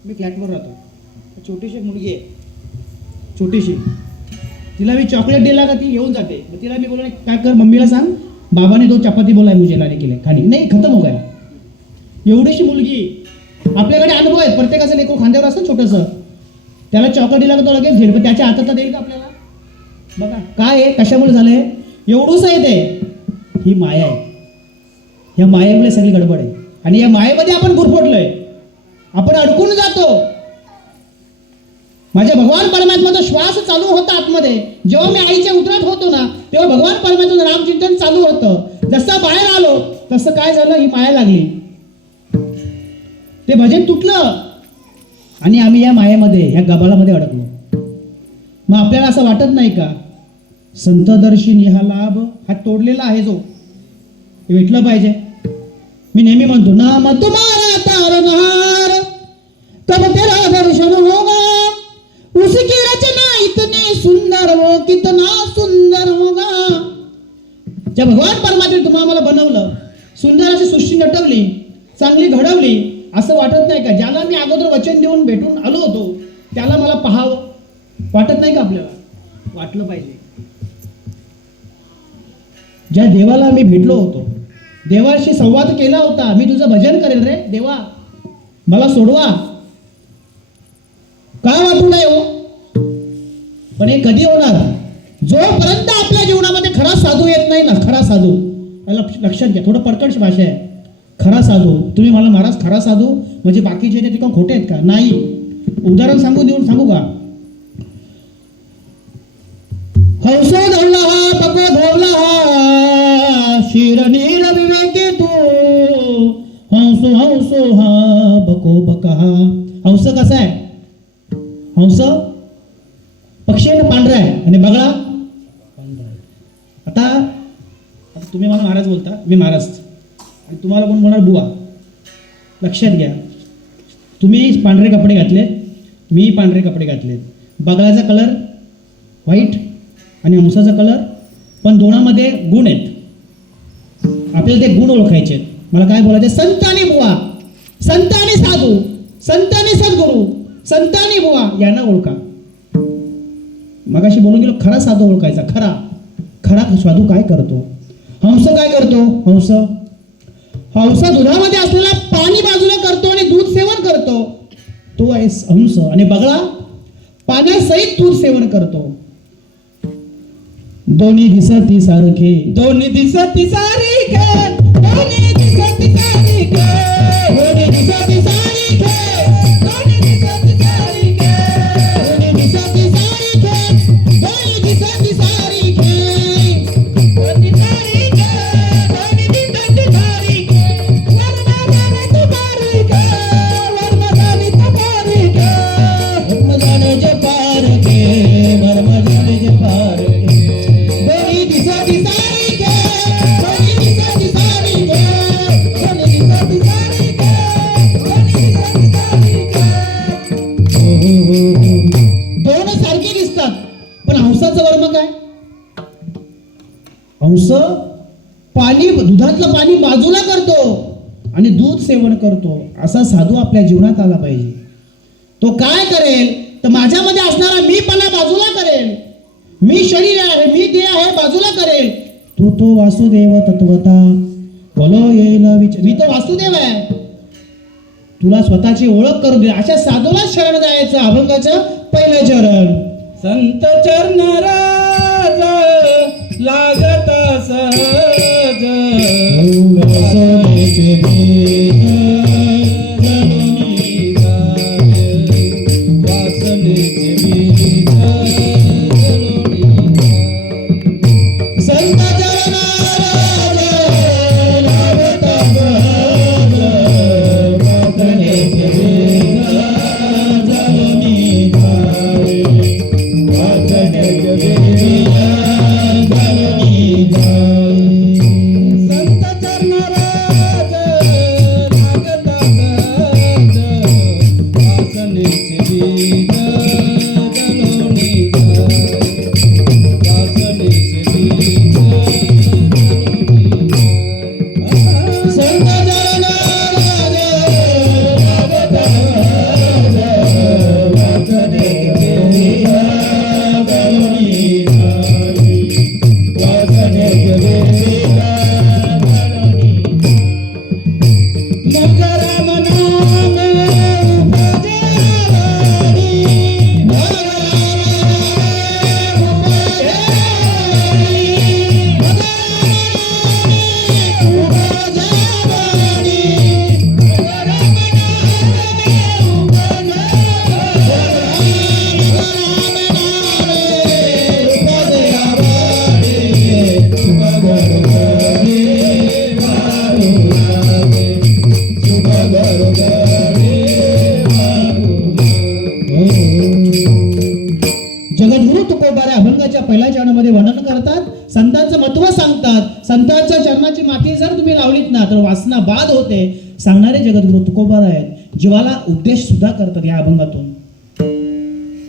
मी फ्लॅटवर राहतो, छोटीशी मुलगी आहे, छोटीशी. तिला मी चॉकलेट दिला का ती येऊन जाते. मग तिला मी बोलला, काय कर, मम्मीला सांग बाबाने 2 चपाती बोलाय मुझे लाने के लिए, खाली नाही, खतम हो गया. एवढीशी मुलगी, आपल्याकडे अनुभव आहेत, प्रत्येकाचं लेकरू खांद्यावर असतं छोटंसं, त्याला चॉकलेट दिला का तो लगेच घेईल, पण त्याच्या हातात देईल का आपल्याला? बघा काय आहे, कशामुळे झालंय, एवढूच आहे ते, ही माया आहे. या मायेमुळे सगळी गडबड आहे आणि या मायेमध्ये आपण गुरफटलोय, आपण अडकून जातो. माझ्या भगवान परमात्माचा श्वास चालू होता आतमध्ये, जेव्हा मी आईच्या उदरात होतो ना तेव्हा भगवान परमात्माचं नामचिंतन चालू होतं. जसं बाहेर आलो तसं काय झालं, ही माया लागली, ते भजन तुटलं आणि आम्ही या मायेमध्ये, ह्या गबालामध्ये अडकलो. मग आपल्याला असं वाटत नाही का, संतदर्शिनी हा लाभ हा तोडलेला आहे, जो भेटलं पाहिजे. मी नेहमी म्हणतो, नाम तुम्हारा तारनहार तब तेरा दर्शन होगा, उसकी रचना इतनी सुंदर हो, कितना सुंदर होगा. ज्या भगवान परमात्म्याने तुम्हाला मला बनवलं, सुंदर अशी सृष्टी नटवली, चांगली घडवली, असं वाटत नाही का, ज्याला मी अगोदर वचन देऊन भेटून आलो होतो त्याला मला पाहावं वाटत नाही का? आपल्याला वाटलं पाहिजे. ज्या देवाला मी भेटलो होतो, देवाशी संवाद केला होता, मी तुझं भजन करेल रे देवा, मला सोडवा, का वाटू नये हो? पण हे कधी होणार, जोपर्यंत आपल्या जीवनामध्ये खरा साधू येत नाही ना. खरा साधू, लक्षात घ्या, थोडं परकट भाषा आहे. खरा साधू, तुम्ही मला महाराज खरा साधू म्हणजे बाकीचे ते का खोटे आहेत का? नाही. उदाहरण सांगू का? हंसो धवला हा पको धवला हा शिरनीर विवेके तू, हंसो हंसो हा बको बका हा. हंस कसा आहे? हंस पक्षी आहे ना, पांढरा आहे, आणि बगळा पांढरा आहे. आता तुम्ही मला महाराज बोलता, मी महाराज, आणि तुम्हाला कोण म्हणणार बुवा. लक्षात घ्या, तुम्ही पांढरे कपडे घातले, मी पांढरे कपडे घातले, बगळाचा कलर व्हाईट आणि हंसाचा कलर, पण दोनामध्ये गुण आहेत. आपल्याला ते गुण ओळखायचे आहेत. मला काय बोलायचे, संत आणि बुवा, संत आणि साधू, संत आणि सद्गुरू, संत आणि बुवा यांना ओळखा. मगाशी बोलून गेलो, खरा साधू ओळखायचा. खरा साधू काय करतो, हंस काय करतो, हंस दुधामध्ये असलेला पाणी बाजूला करतो आणि दूध सेवन करतो, तो आहे हंस. आणि बगळा पाण्यासहित दूध सेवन करतो. दोन्ही दिसती सारखे, दोन्ही दिसती सारखे, दोन्ही दिसती सारखे, दोन्ही दिसती सारखे, दोन्ही दिसती सारखे, दोन्ही दिसती सारखे, दोन्ही दिसती सारखे, दोन्ही सारखे, दोन्ही दिसती सारखे, वर्मजाने तुबारखे, वर्मजाने तुबारखे, वर्मजाने जे पारखे, वर्मजाने जे पारखे. दोन सारखे दिसतात, पण हंसाचं वर्म काय? हंस पाणी, दुधातलं पाणी बाजूला करतो आणि दूध सेवन करतो. असा साधू आपल्या जीवनात आला पाहिजे. तो काय करेल तर माझ्यामध्ये असणारा मीपणा बाजूला करेल, मी शरीर आहे, मी देह आहे बाजूला करेल. तो वासुदेव तत्वता बोलो येईल, मी तो वासुदेव आहे, तुला स्वतःची ओळख करून दे. अशा साधूला शरण जायचं. अभंगाचं पहिलं चरण, संत चरण राज लागत सहज, वासनेचे बीज जनुनी जाय, वासनेचे बीज जनुनी जाय. संत चरण लागत सहज, वासनेचे बीज जनुनी जाय, वासनेचे बीज जनुनी जाय. संत चरण राज होते सांगणारे जगद्गुरु तुकोबार आहेत. जीवाला उपदेश सुद्धा करतात या अभंगातून.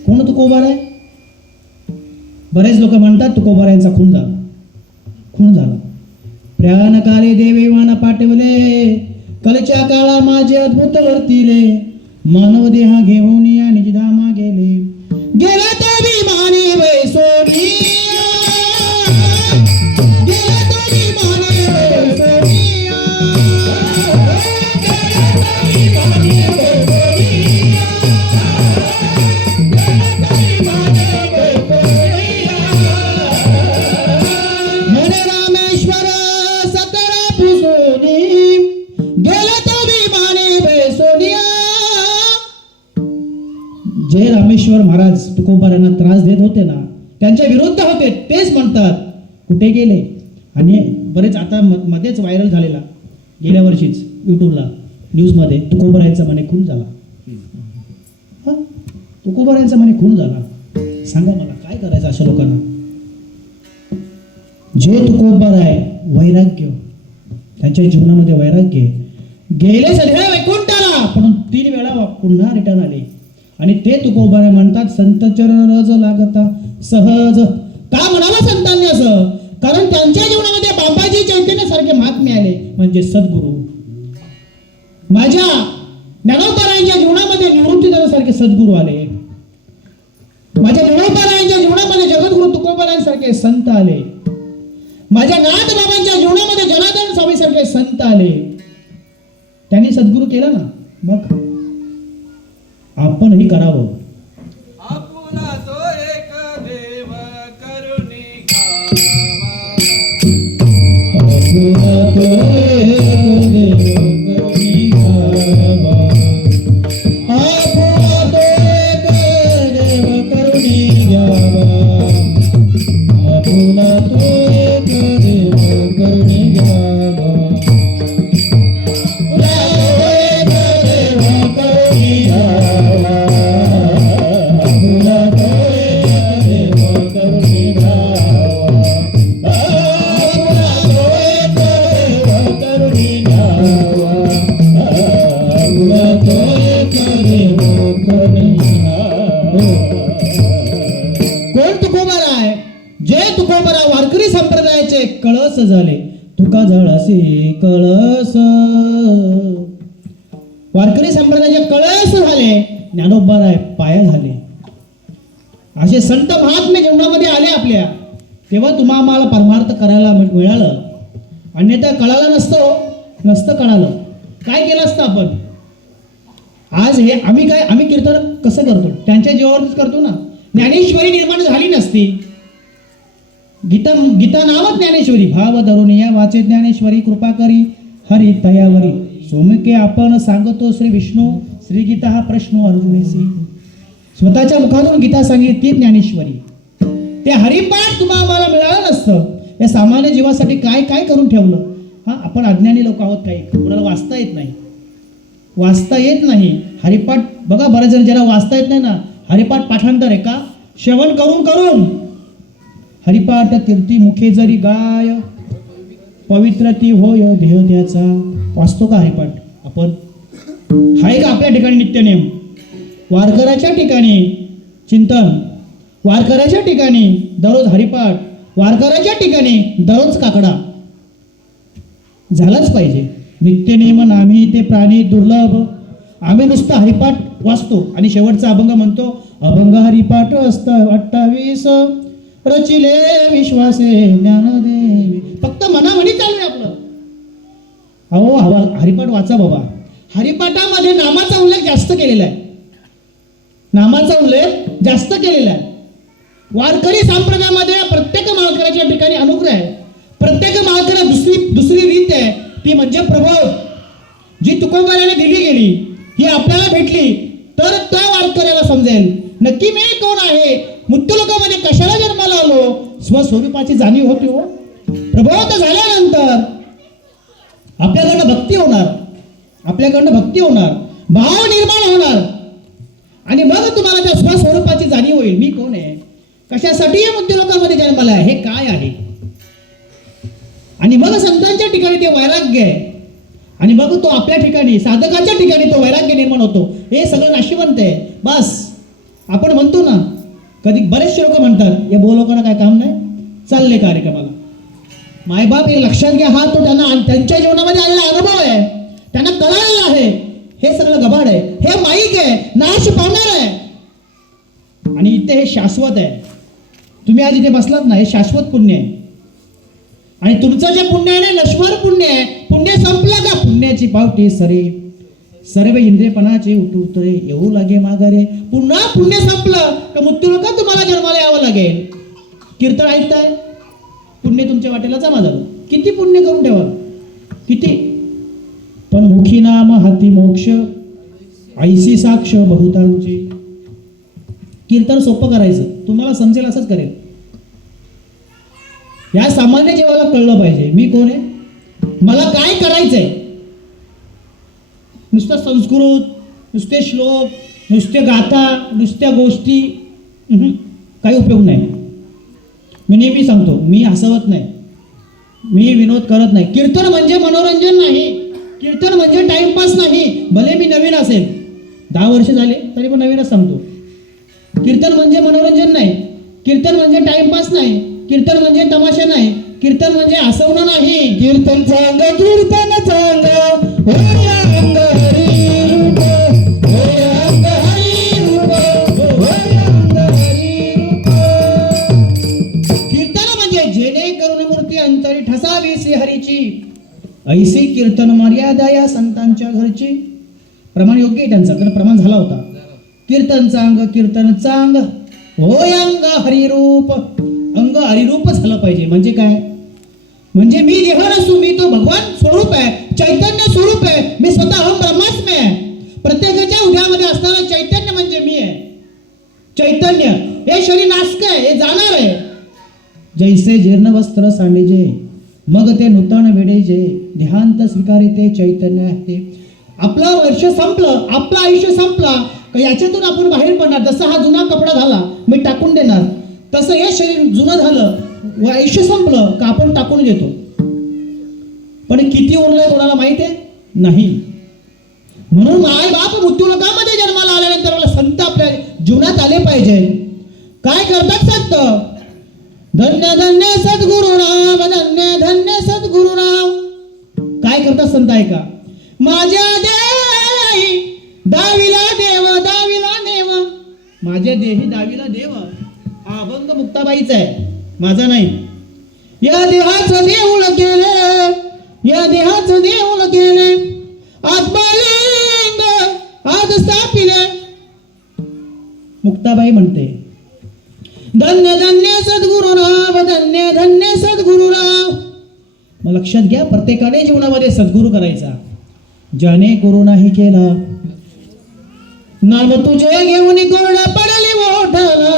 कोण तुकोबार आहे? बरेच लोक म्हणतात तुकोबार यांचा खून झाला. खून झाला. प्राणकाले देवेवाना पाठवले, कलच्या काळा माझे अद्भुत वर्तिले, मानव देहा घेऊन या निजधामा गेले. गेला तो विमानी वैसोनिया, गेला तो विमानी वैसोनिया, गेला तो विमानी वैसोनिया, गेला तो विमानी वैसोनिया. मन रामेश्वर सतरा पुसोनी, गेला तो विमानी वैसोनिया. जे रामेश्वर महाराज तुकोबार यांना त्रास देत होते ना, त्यांच्या विरुद्ध होते, तेच म्हणतात कुठे गेले. आणि बरेच आता मध्येच व्हायरल झालेला गेल्या वर्षीच युट्यूबला न्यूजमध्ये तुकोबार यांचा म्हणे खून झाला. हा, तुकोबार यांचा म्हणे खून झाला. सांगा मला काय करायचं अशा लोकांना? जे तुकोबार आहे वैराग्य, त्यांच्या जीवनामध्ये वैराग्य आहे. गेले सध्या वैकुंठाला, पण 3 वेळा पुन्हा रिटर्न आले. आणि ते तुकोबार म्हणतात संत चरण रज लागता सहज. का म्हणावं संतांनी असं? कारण त्यांच्या जीवनामध्ये बाबाजी चैतन्यासारखे महात्मे आले, म्हणजे सद्गुरू. माझ्या ज्ञानोबारायांच्या जीवनामध्ये निवृत्तीदारासारखे सद्गुरू आले. माझ्या ज्ञानोबारायांच्या जीवनामध्ये जगद्गुरु तुकोबारांसारखे संत आले. माझ्या नाथ बाबांच्या जीवनामध्ये जनार्दन स्वामीसारखे संत आले. त्यांनी सद्गुरू केला ना, मग आपणही करावं. आपुला तो एक देव करुणी घावा, आपुला तो एक देव करुणी घावा, आपुला तो एक देव करुणी घ्यावा, आपुला तो एक देव करुणी घ्यावा. कोण तुकोबार आहे? जे तुकोबार वारकरी संप्रदायाचे कळस झाले. तुका झाडासे कळस, वारकरी संप्रदायाचे कळस झाले. ज्ञानोबार आहे पाया झाले. असे संत महात्मे जीवनामध्ये आले आपल्या, तेव्हा तुम्हा आम्हाला परमार्थ करायला मिळालं. अन्यथा कळालं नसतं कळालं. काय केलं असतं आपण? आज हे आम्ही कीर्तन कसं करतो? त्यांच्या जीवावरच करतो ना. ज्ञानेश्वरी निर्माण झाली नसती. गीता नावच ज्ञानेश्वरी. भाव धरून या वाचे ज्ञानेश्वरी, कृपा करी हरी तयावरी. सोमके आपण सांगतो श्री विष्णू, श्री गीता हा प्रश्न अर्जुनेसी. स्वतःच्या मुखातून गीता सांगितली ती ज्ञानेश्वरी. ते हरिपाठ तुम्हाला आम्हाला मिळालं नसतं. या सामान्य जीवासाठी काय काय करून ठेवलं. हा, आपण अज्ञानी लोक आहोत. काही कोणाला वाचता येत नाही. हरिपाठ बघा, बरेच जण ज्याला वाचता येत नाही ना, हरिपाठ पाठांतर आहे का? श्रवण करून हरिपाठ कीर्ती मुखे जरी गाय, पवित्र ती होय देह त्याचा. वाचतो का हरिपाठ आपण? हाय का आपल्या ठिकाणी नित्यनेम? वारकऱ्याच्या ठिकाणी चिंतन, वारकऱ्याच्या ठिकाणी दररोज हरिपाठ, वारकऱ्याच्या ठिकाणी दररोज काकडा झालाच पाहिजे. नित्यनेम नामी ते प्राणी दुर्लभ. आम्ही नुसतं हरिपाठ वाचतो आणि शेवटचा अभंग म्हणतो, अभंग हरिपाठ असत 28 रचिले विश्वासे ज्ञानदेवी. फक्त मनामनी चालू आहे आपलं. अहो हरिपाठ वाचा बाबा. हरिपाठामध्ये नामाचा उल्लेख जास्त केलेला आहे. वारकरी संप्रदायामध्ये प्रत्येक माळकऱ्याच्या ठिकाणी अनुग्रह आहे. प्रत्येक माळकऱ्या दुसरी रीत आहे, ती म्हणजे प्रभाव जी तुकोबाराने दिली गेली ही आपल्याला भेटली तर त्या वारकऱ्याला समजेल नक्की मी कोण आहे, मृत्यू लोकांमध्ये कशाला जन्माला आलो. स्वस्वरूपाची जाणीव होती हो. प्रभावित झाल्यानंतर आपल्याकडनं भक्ती होणार, भाव निर्माण होणार आणि मग तुम्हाला त्या स्वस्वरूपाची जाणीव होईल. मी कोण आहे, कशासाठी या मृत्यू लोकांमध्ये जन्माला आहे, हे काय आहे. आणि मग संतांच्या ठिकाणी ते वैराग्य आहे. आणि मग तो आपल्या ठिकाणी साधकाच्या ठिकाणी तो वैराग्य निर्माण होतो. हे सगळं नाशिवंत आहे. बस आपण म्हणतो ना, कधी बरेचसे लोक म्हणतात या लोकांना काय काम नाही, चालले कार्यक्रमाला. मायबाप हे लक्षात घ्या, हा तो त्यांच्या जीवनामध्ये आलेला अनुभव आहे, त्यांना कळालेला आहे. हे सगळं गबाड आहे, हे माईक आहे, नाश पावणार आहे. आणि इथे हे शाश्वत आहे. तुम्ही आज इथे बसलात ना, हे शाश्वत पुण्य आहे. आणि तुमचं जे पुण्य आहे ना, नश्वर पुण्य आहे. पुण्य संपलं का, पुण्याची पावटी सरे सर्व इंद्रियपणाचे उतरे येऊ लागे माघारे. पुन्हा पुण्य संपलं का मृत्यू का तुम्हाला जन्माला यावं लागेल. कीर्तन ऐकताय, पुण्य तुमच्या वाटेला जमा झालं. किती पुण्य करून ठेवा, किती. पण मुखी नाम हाती मोक्ष ऐसी साक्ष बहुतांची. कीर्तन सोपं करायचं, तुम्हाला समजेल असंच करेल. या सामान्य जीवाला कळलं पाहिजे मी कोण आहे, मला काय करायचंय. नुसतं संस्कृत, नुसते श्लोक, नुसते गाथा, नुसत्या गोष्टी काही उपयोग नाही. मी नेहमी सांगतो, मी हसवत नाही, मी विनोद करत नाही. कीर्तन म्हणजे मनोरंजन नाही, कीर्तन म्हणजे टाइमपास नाही. भले मी नवीन असेल, 10 वर्ष झाले तरी पण नवीनच सांगतो. कीर्तन म्हणजे मनोरंजन नाही, कीर्तन म्हणजे टाइमपास नाही, कीर्तन म्हणजे तमाशा नाही, कीर्तन म्हणजे हसवणं नाही. कीर्तन चांग कीर्तन चांग होय अंग हरी रूप, होय अंग हरी रूप, होय अंग हरी रूप. कीर्तन म्हणजे जेणेकरून मूर्ती अंतरी ठसावी श्रीहरीची, ऐसी कीर्तन मर्यादा या संतांच्या घरची. प्रमाण योग्य आहे त्यांचा, तर प्रमाण झाला होता. कीर्तन चांग होय अंग हरिरूप. अंग हरिरूप झालं पाहिजे. म्हणजे काय, म्हणजे मी देह नसू, मी तो भगवान स्वरूप आहे, चैतन्य स्वरूप आहे. मी स्वतः हम ब्रह्मास्मी आहे. प्रत्येकाच्या हृदयामध्ये असणारं चैतन्य म्हणजे मी आहे. चैतन्य हे शरीर नासक आहे, हे जाणार आहे. जैसे जीर्ण वस्त्र सांडेजे मग ते नूतन वेडेजे, देहांत स्वीकारिते चैतन्य आहे. आपलं वर्ष संपलं, आपलं आयुष्य संपला का याच्यातून आपण बाहेर पडणार. जसा हा जुना कपडा झाला मी टाकून देणार, तसं हे शरीर जुनं झालं, आयुष्य संपलं का आपण टाकून देतो. पण किती उरलंय कोणाला माहिती आहे नाही. म्हणून माय बाप मृत्यूलोकामध्ये जन्माला आल्यानंतर मला संत आपल्या जीवनात आले पाहिजे. काय करतात संत, धन्य धन्य सद्गुरुराम, धन्य धन्य सद्गुरुराम. काय करतात संत ऐका, माझ्या देही दाविला देव, दाविला देव, माझ्या देही दाविला देव. हा अभंग मुक्ताबाईचा आहे, माझा नाही. या देहाचं देऊळ केले, या देहाचं देऊळ केले, आत्मलिंग आज स्थापिले. मुक्ताबाई म्हणते, धन्य धन्य सद्गुरुराव, धन्य धन्य सद्गुरुराव. मग लक्षात घ्या, प्रत्येकाने जीवनामध्ये सद्गुरू करायचा. ज्याने गुरु नाही केला, नाम तुझे घेऊन कोरड पडली मोठाला,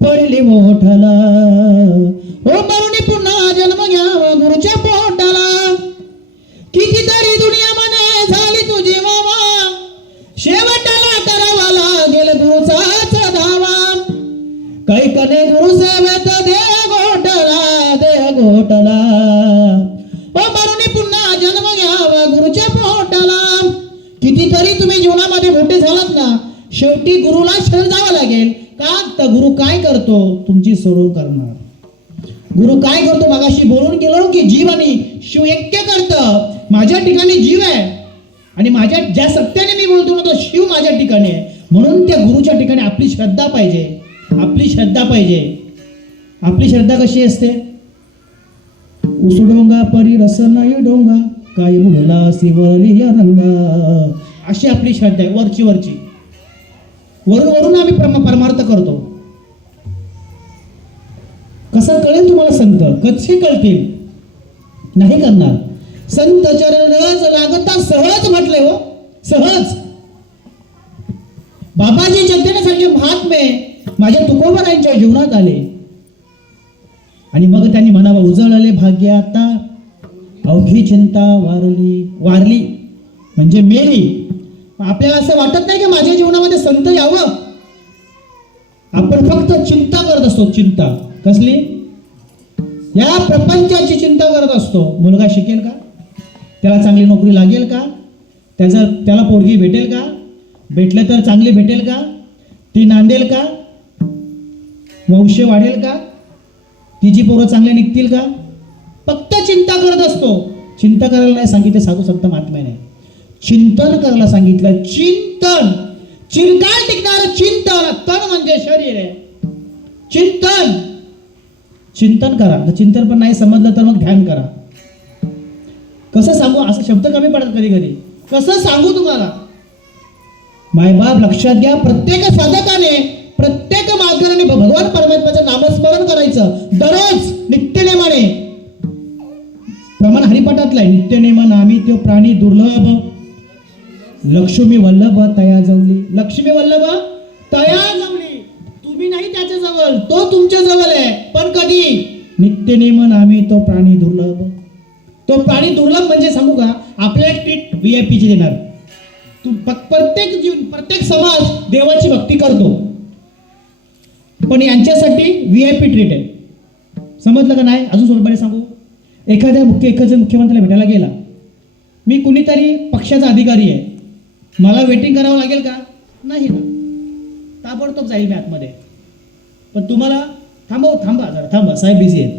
पडली मोठाला. ओ मरुनी पुन्हा जन्म घ्यावा गुरुच्या पोटाला. कितीतरी दुनियामध्ये झाली तुझी मामा, शेवटाला करावा लागेल गुरुचाच धावा. काही कने गुरु सेवेत देह घोटला, देह घोटला. ओ मरुनी पुन्हा जन्म घ्यावा गुरुच्या पोटाला. कितीतरी तुम्ही जीवनामध्ये मोठे झालात ना, शेवटी गुरुला शरण जावं लागेल. का तर गुरु काय करतो, तुमची सोडवणूक करणार. गुरु काय करतो, मगाशी बोलून गेलो की जीव आणि शिव ऐक्य करतं. माझ्या ठिकाणी जीव आहे आणि माझ्या ज्या सत्याने मी बोलतो ना, तो शिव माझ्या ठिकाणी आहे. म्हणून त्या गुरुच्या ठिकाणी आपली श्रद्धा पाहिजे, आपली श्रद्धा पाहिजे. आपली श्रद्धा कशी असते, उसडोंगा परी रस नाही डोंगा, काय मुला शिवली या रंगा. अशी आपली श्रद्धा आहे, वरची वरची. वरून वरून आम्ही परमार्थ करतो. कसं कळेल तुम्हाला संत, कसे कळतील, नाही करणार. संत चरणच लागता सहज म्हटले हो, सहज. बाबाजी चैतन्यासारखे महात्मे माझ्या तुकोबारायांच्या जीवनात आले आणि मग त्यांनी म्हणावं, उजळले भाग्य आता, अवघी चिंता वारली म्हणजे मेली. आपल्याला असं वाटत नाही की माझ्या जीवनामध्ये संत यावं. आपण फक्त चिंता करत असतो. चिंता कसली, या प्रपंचाची चिंता करत असतो. मुलगा शिकेल का, त्याला चांगली नोकरी लागेल का? त्याला पोरगी भेटेल का? भेटलं तर चांगली भेटेल का? ती नांदेल का? वंश वाढेल का? तिची पोरं चांगले निघतील का? फक्त चिंता करत असतो. चिंता करायला नाही सांगितलं साधू संत महात्म्याने, चिंतन करायला सांगितलं. चिंतन, चिरकाल टिकणारं चिंतन. तन म्हणजे शरीर आहे. चिंतन, चिंतन करा. चिंतन पण नाही समजलं तर मग ध्यान करा. कसं सांगू, असं शब्द कमी पडतात कधी कधी. कसं सांगू तुम्हाला? मायबाप लक्षात घ्या, प्रत्येक साधकाने, प्रत्येक मार्गाने भगवान परमात्म्याचं नामस्मरण करायचं दररोज नित्यनेमाने. प्रमाण हरिपाठातलं आहे, नित्यनेम नामी त्यो प्राणी दुर्लभ, लक्ष्मी वल्लभ तया जवली. लक्ष्मी वल्लभ तया जवली. तुम्ही नाही त्याच्या जवळ, तो तुमच्या जवळ आहे. पण कधी? नित्यनेम नामी तो प्राणी दुर्लभ. तो प्राणी दुर्लभ म्हणजे सांगू का, आपल्याला ट्रीट VIP ची देणार. प्रत्येक समाज देवाची भक्ती करतो, पण यांच्यासाठी VIP ट्रीट आहे. समजलं का नाही? अजून सोबत सांगू, एखाद्या मुख्यमंत्र्याला भेटायला गेला, मी कुणीतरी पक्षाचा अधिकारी आहे, मला वेटिंग करावं लागेल का? नाही ना, ताबडतोब जाईल मी आतमध्ये. पण तुम्हाला थांबा साहेब बिझी आहेत.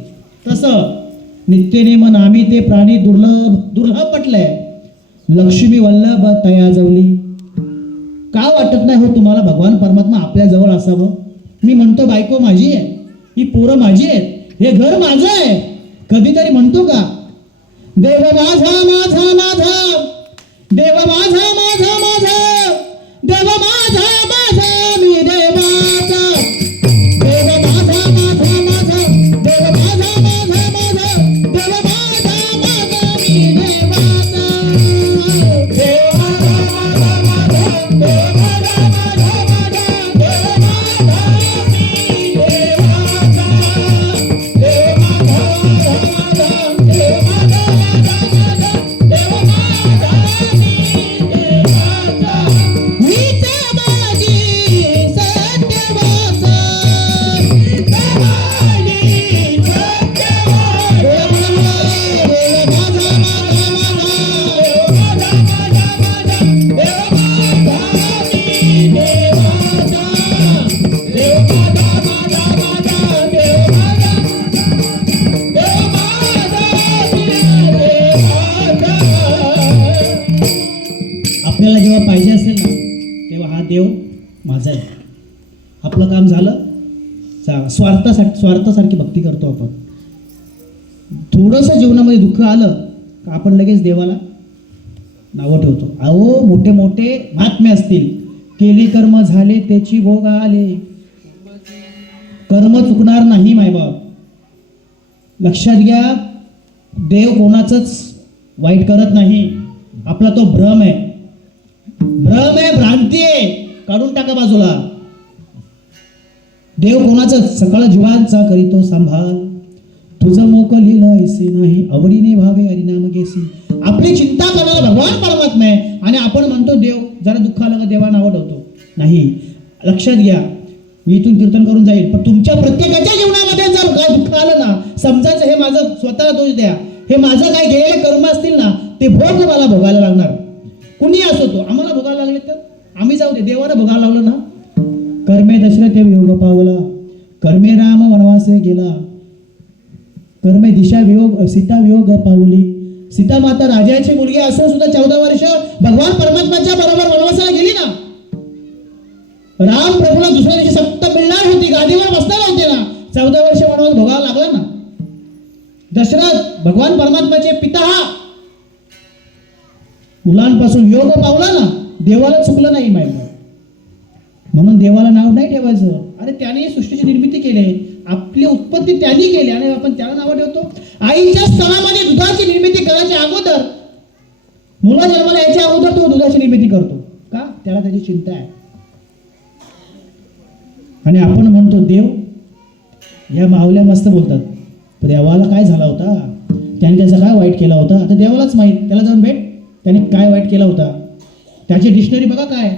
तसं नित्यनेम नामी ते प्राणी दुर्लभ पटलंय, लक्ष्मी वल्लभ तया जवली. का वाटत नाही हो तुम्हाला भगवान परमात्मा आपल्या जवळ असावं? मी म्हणतो बायको माझी आहे, ही पोरं माझी आहेत, हे घर माझं आहे. कधीतरी म्हणतो का, देव माझा माझा माझा, देव माझा माझा माझा, देव माझा माझा मी देवाचा, देव माझा माझा माझा, देव माझा माझा माझा, देव माझा माझा मी देवाचा, देव माझा माझा माझा, देव माझा माझा माझा, देव माझा मी देवाचा, देव माझा माझा माझा, देव माझा माझा माझा, देव माझा मी देवाचा. मीच माझी सत्यवाचा, मीच माझी सत्यवाचा, देव माझा माझा माझा, देव माझा माझा माझा, देव माझा मी देवाचा, देव माझा माझा माझा, देव माझा, देव माझा मी देवाचा. आपल्याला जेव्हा पाहिजे असेल ना, तेव्हा हा देव माझा आहे. आपलं काम झालं, स्वार्थासारखी भक्ती करतो आपण. थोडंसं जीवनामध्ये दुःख आलं का आपण लगेच देवाला नावं ठेवतो. अहो मोठे मोठे महात्मे असतील, केली कर्म झाले त्याची भोग आले. कर्म चुकणार नाही मायबाप. लक्षात घ्या, देव कोणाचंच वाईट करत नाही. आपला तो भ्रम आहे, भ्रांती आहे, काढून टाका बाजूला. देव कोणाचंच सकळ जीवांचा करीतो सांभाळ, तुझं मोकलीला ऐसे नाही, आवडीने भावे हरिनाम घेसी. आपली चिंता करणारा भगवान परमात्मा आहे आणि आपण म्हणतो देव. जरा दुःख आलं का देवाला नावं ठेवतो? नाही. लक्षात घ्या, मी इथून कीर्तन करून जाईल, पण तुमच्या प्रत्येकाच्या जीवनामध्ये जर का दुःख आलं ना, समजायचं हे माझं स्वतःला दोष द्या, हे माझं काय गेलेले कर्म असतील ना, ते भोग मला भोगायला लागणार. कुणी असो तो, आम्हाला भोगायला लागले तर आम्ही जाऊ दे, देवाला भोगायला लागलो ना. कर्मे दशरथ वियोग पावला, कर्मे राम वनवासे गेला, कर्मे दिशा वियोग सीता वियोग पावली. सीता माता राजाची मुलगी असून सुद्धा 14 वर्ष भगवान परमात्म्याच्या बरोबर वनवासाला गेली ना. राम प्रभूला दुसऱ्या दिवशी सत्ता मिळणार होती, गादीवर बसणार होते ना, 14 वर्ष वनवास भोगावा लागला ना. दशरथ भगवान परमात्म्याचे पिता, हा मुलांपासून योग पावला ना. देवाला चुकलं नाही माहिती, म्हणून देवाला नाव नाही ठेवायचं. अरे त्याने सृष्टीची निर्मिती केली, आपली उत्पत्ती त्यांनी केली आणि आपण त्याला नाव ठेवतो. आईच्या स्तनामध्ये दुधाची निर्मिती करायच्या अगोदर, मुला जन्माला याच्या अगोदर तो दुधाची निर्मिती करतो का? त्याला त्याची चिंता आहे. आणि आपण म्हणतो देव, या मावल्या मस्त बोलतात, देवाला काय झाला होता, त्याने त्याचा काय वाईट केला होता, आता देवालाच माहीत. त्याला जाऊन भेट, त्याने काय वाईट केला होता. त्याची डिक्शनरी बघा काय,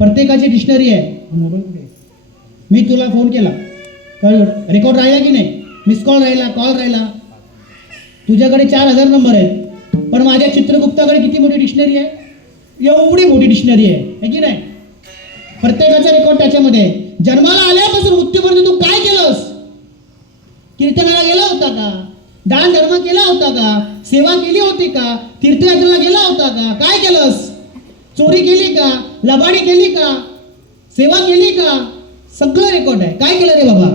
प्रत्येकाची डिक्शनरी आहे. मोबाईल कुठे? मी तुला फोन केला, रेकॉर्ड राहिला की नाही, मिस कॉल राहिला, कॉल राहिला, तुझ्याकडे 4000 नंबर आहेत, पण माझ्या चित्रगुप्ताकडे किती मोठी डिक्शनरी आहे, एवढी मोठी डिक्शनरी आहे की नाही. प्रत्येकाचा रेकॉर्ड त्याच्यामध्ये आहे. जन्माला आल्यापासून मृत्यूपर्यंत तू काय केलंस? कीर्तनाला गेला होता का? दान धर्म केला होता का? सेवा केली होती का? तीर्थयात्रेला गेला होता का? काय केलंस? चोरी केली का? लबाडी केली का? सेवा केली का? सगळं रेकॉर्ड आहे. काय केलं रे बाबा?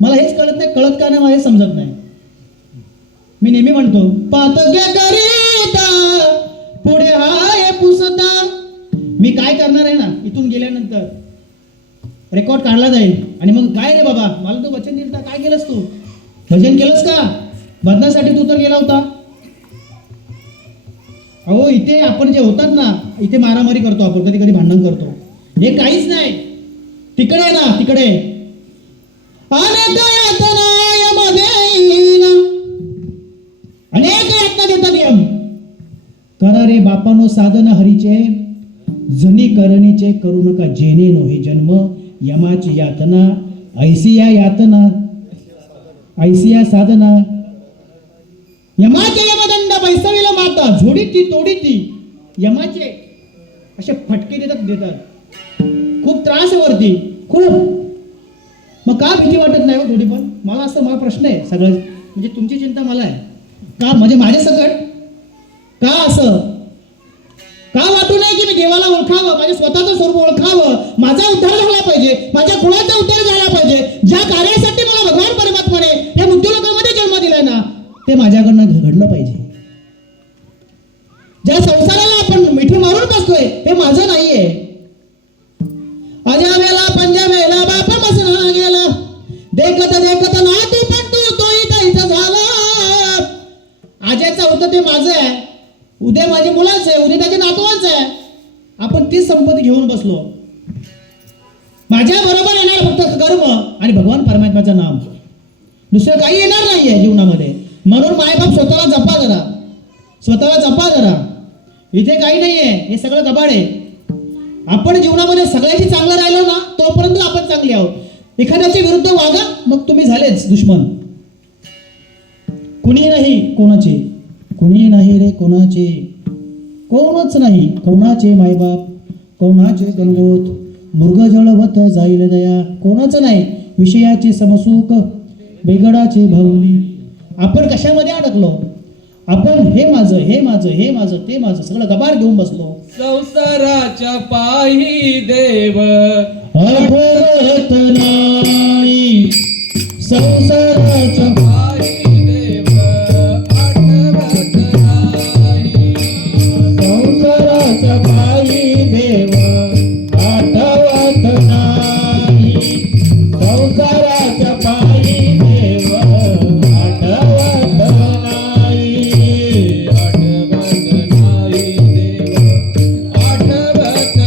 मला हेच कळत नाही. कळत का नाही मला हे समजत नाही. मी नेहमी म्हणतो पातक्या करीता पुढे हाय पुसता. मी काय करणार आहे ना, इथून गेल्यानंतर रेकॉर्ड काढला जाईल आणि मग काय रे बाबा मला तू वचन दिलं, काय केलंस तू? भजन केलंस का? बदनासाठी तू तर गेला होता. अहो इथे आपण जे होतात ना, इथे मारामारी करतो आपण, कधी कधी भांडण करतो. हे काहीच नाही. तिकडे ना, तिकडे अनेक यातना देतात यम. करा रे बापानो साधन हरीचे, जनी करणीचे करू नका जेने नो. हे जन्म यमाची यातना, ऐसिया यातना, ऐसिया साधना. यमाचे यमदंड बैसविला माता, झोडी ती तोडी ती. यमाचे असे फटके देतात. खूप त्रास आहे वरती, खूप. मग का भीती वाटत नाही हो थोडी पण? मला असं, मला प्रश्न आहे सगळं, म्हणजे तुमची चिंता मला आहे का? म्हणजे माझे सकट का असं का वाटू नये की मी देवाला ओळखावं, माझे स्वतःचं स्वरूप ओळखावं, माझा उद्धार झाला पाहिजे, माझ्या कुळाचा उद्धार झाला पाहिजे. ज्या कार्यासाठी मला भगवान परमात्माने या मृत्यूलोकामध्ये जन्म दिलाय ना, ते माझ्याकडनं घडलं पाहिजे. ज्या संसाराला आपण मिठी मारून बसतोय हे माझं नाहीये. अजा वेला पंजा वेला बाप मसना गेला, देखत देखत ना तू पण तोही काहीचा झाला. आज्याचं होतं ते माझं आहे, उद्या माझ्या मुलाचं आहे, उद्या त्याच्या नातवाचं आहे. आपण तीच संपत्ती घेऊन बसलो. माझ्या बरोबर येणार फक्त कर्म आणि भगवान परमात्म्याचं नाम, दुसरं काही येणार नाहीये जीवनामध्ये. म्हणून मायबाप स्वतःला जपा जरा, स्वतःला जपा जरा. इथे काही नाहीये, हे सगळं कबाड आहे. आपण जीवनामध्ये सगळ्याशी चांगलं राहिलो ना, तोपर्यंत आपण चांगले आहोत. एखाद्याच्या विरुद्ध वागा, मग तुम्ही झालेच दुश्मन. कुणी नाही कोणाचे, कुणी नाही रे कोणाचे, कोणच नाही कोणाचे मायबाप, कोणाचे गणगोत, मृग जळवत जाईल दया. कोणाच नाही. विषयाचे समसुख, बेगडाचे भावली. आपण कशामध्ये अडकलो? आपण हे माझं, हे माझं, हे माझं, ते माझं सगळं गबार घेऊन बसलो. संसाराच्या पायी देव आठवत नाही, संसाराच्या पायी देव आठवत नाही. संसाराच्या पायी देव आठवत नाही, संसाराच्या पायी देव आठवत नाही. आठवत नाही देव आठवत नाही. आठवत नाही देव आठवत नाही. संसाराच्या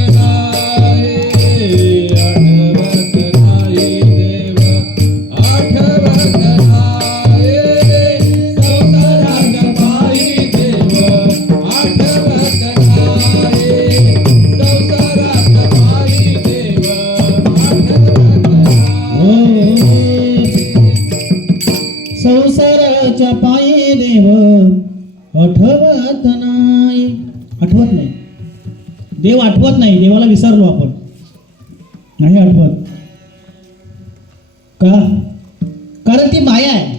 पायी देव आठवत नाही. संसाराच्या पायी देव आठवत नाही. संसाराच्या पायी देव आठवत नाही. आठवत नाही, देव आठवत नाही. देवाला विसरलो आपण, नाही आठवत. का? कारण ती माया आहे.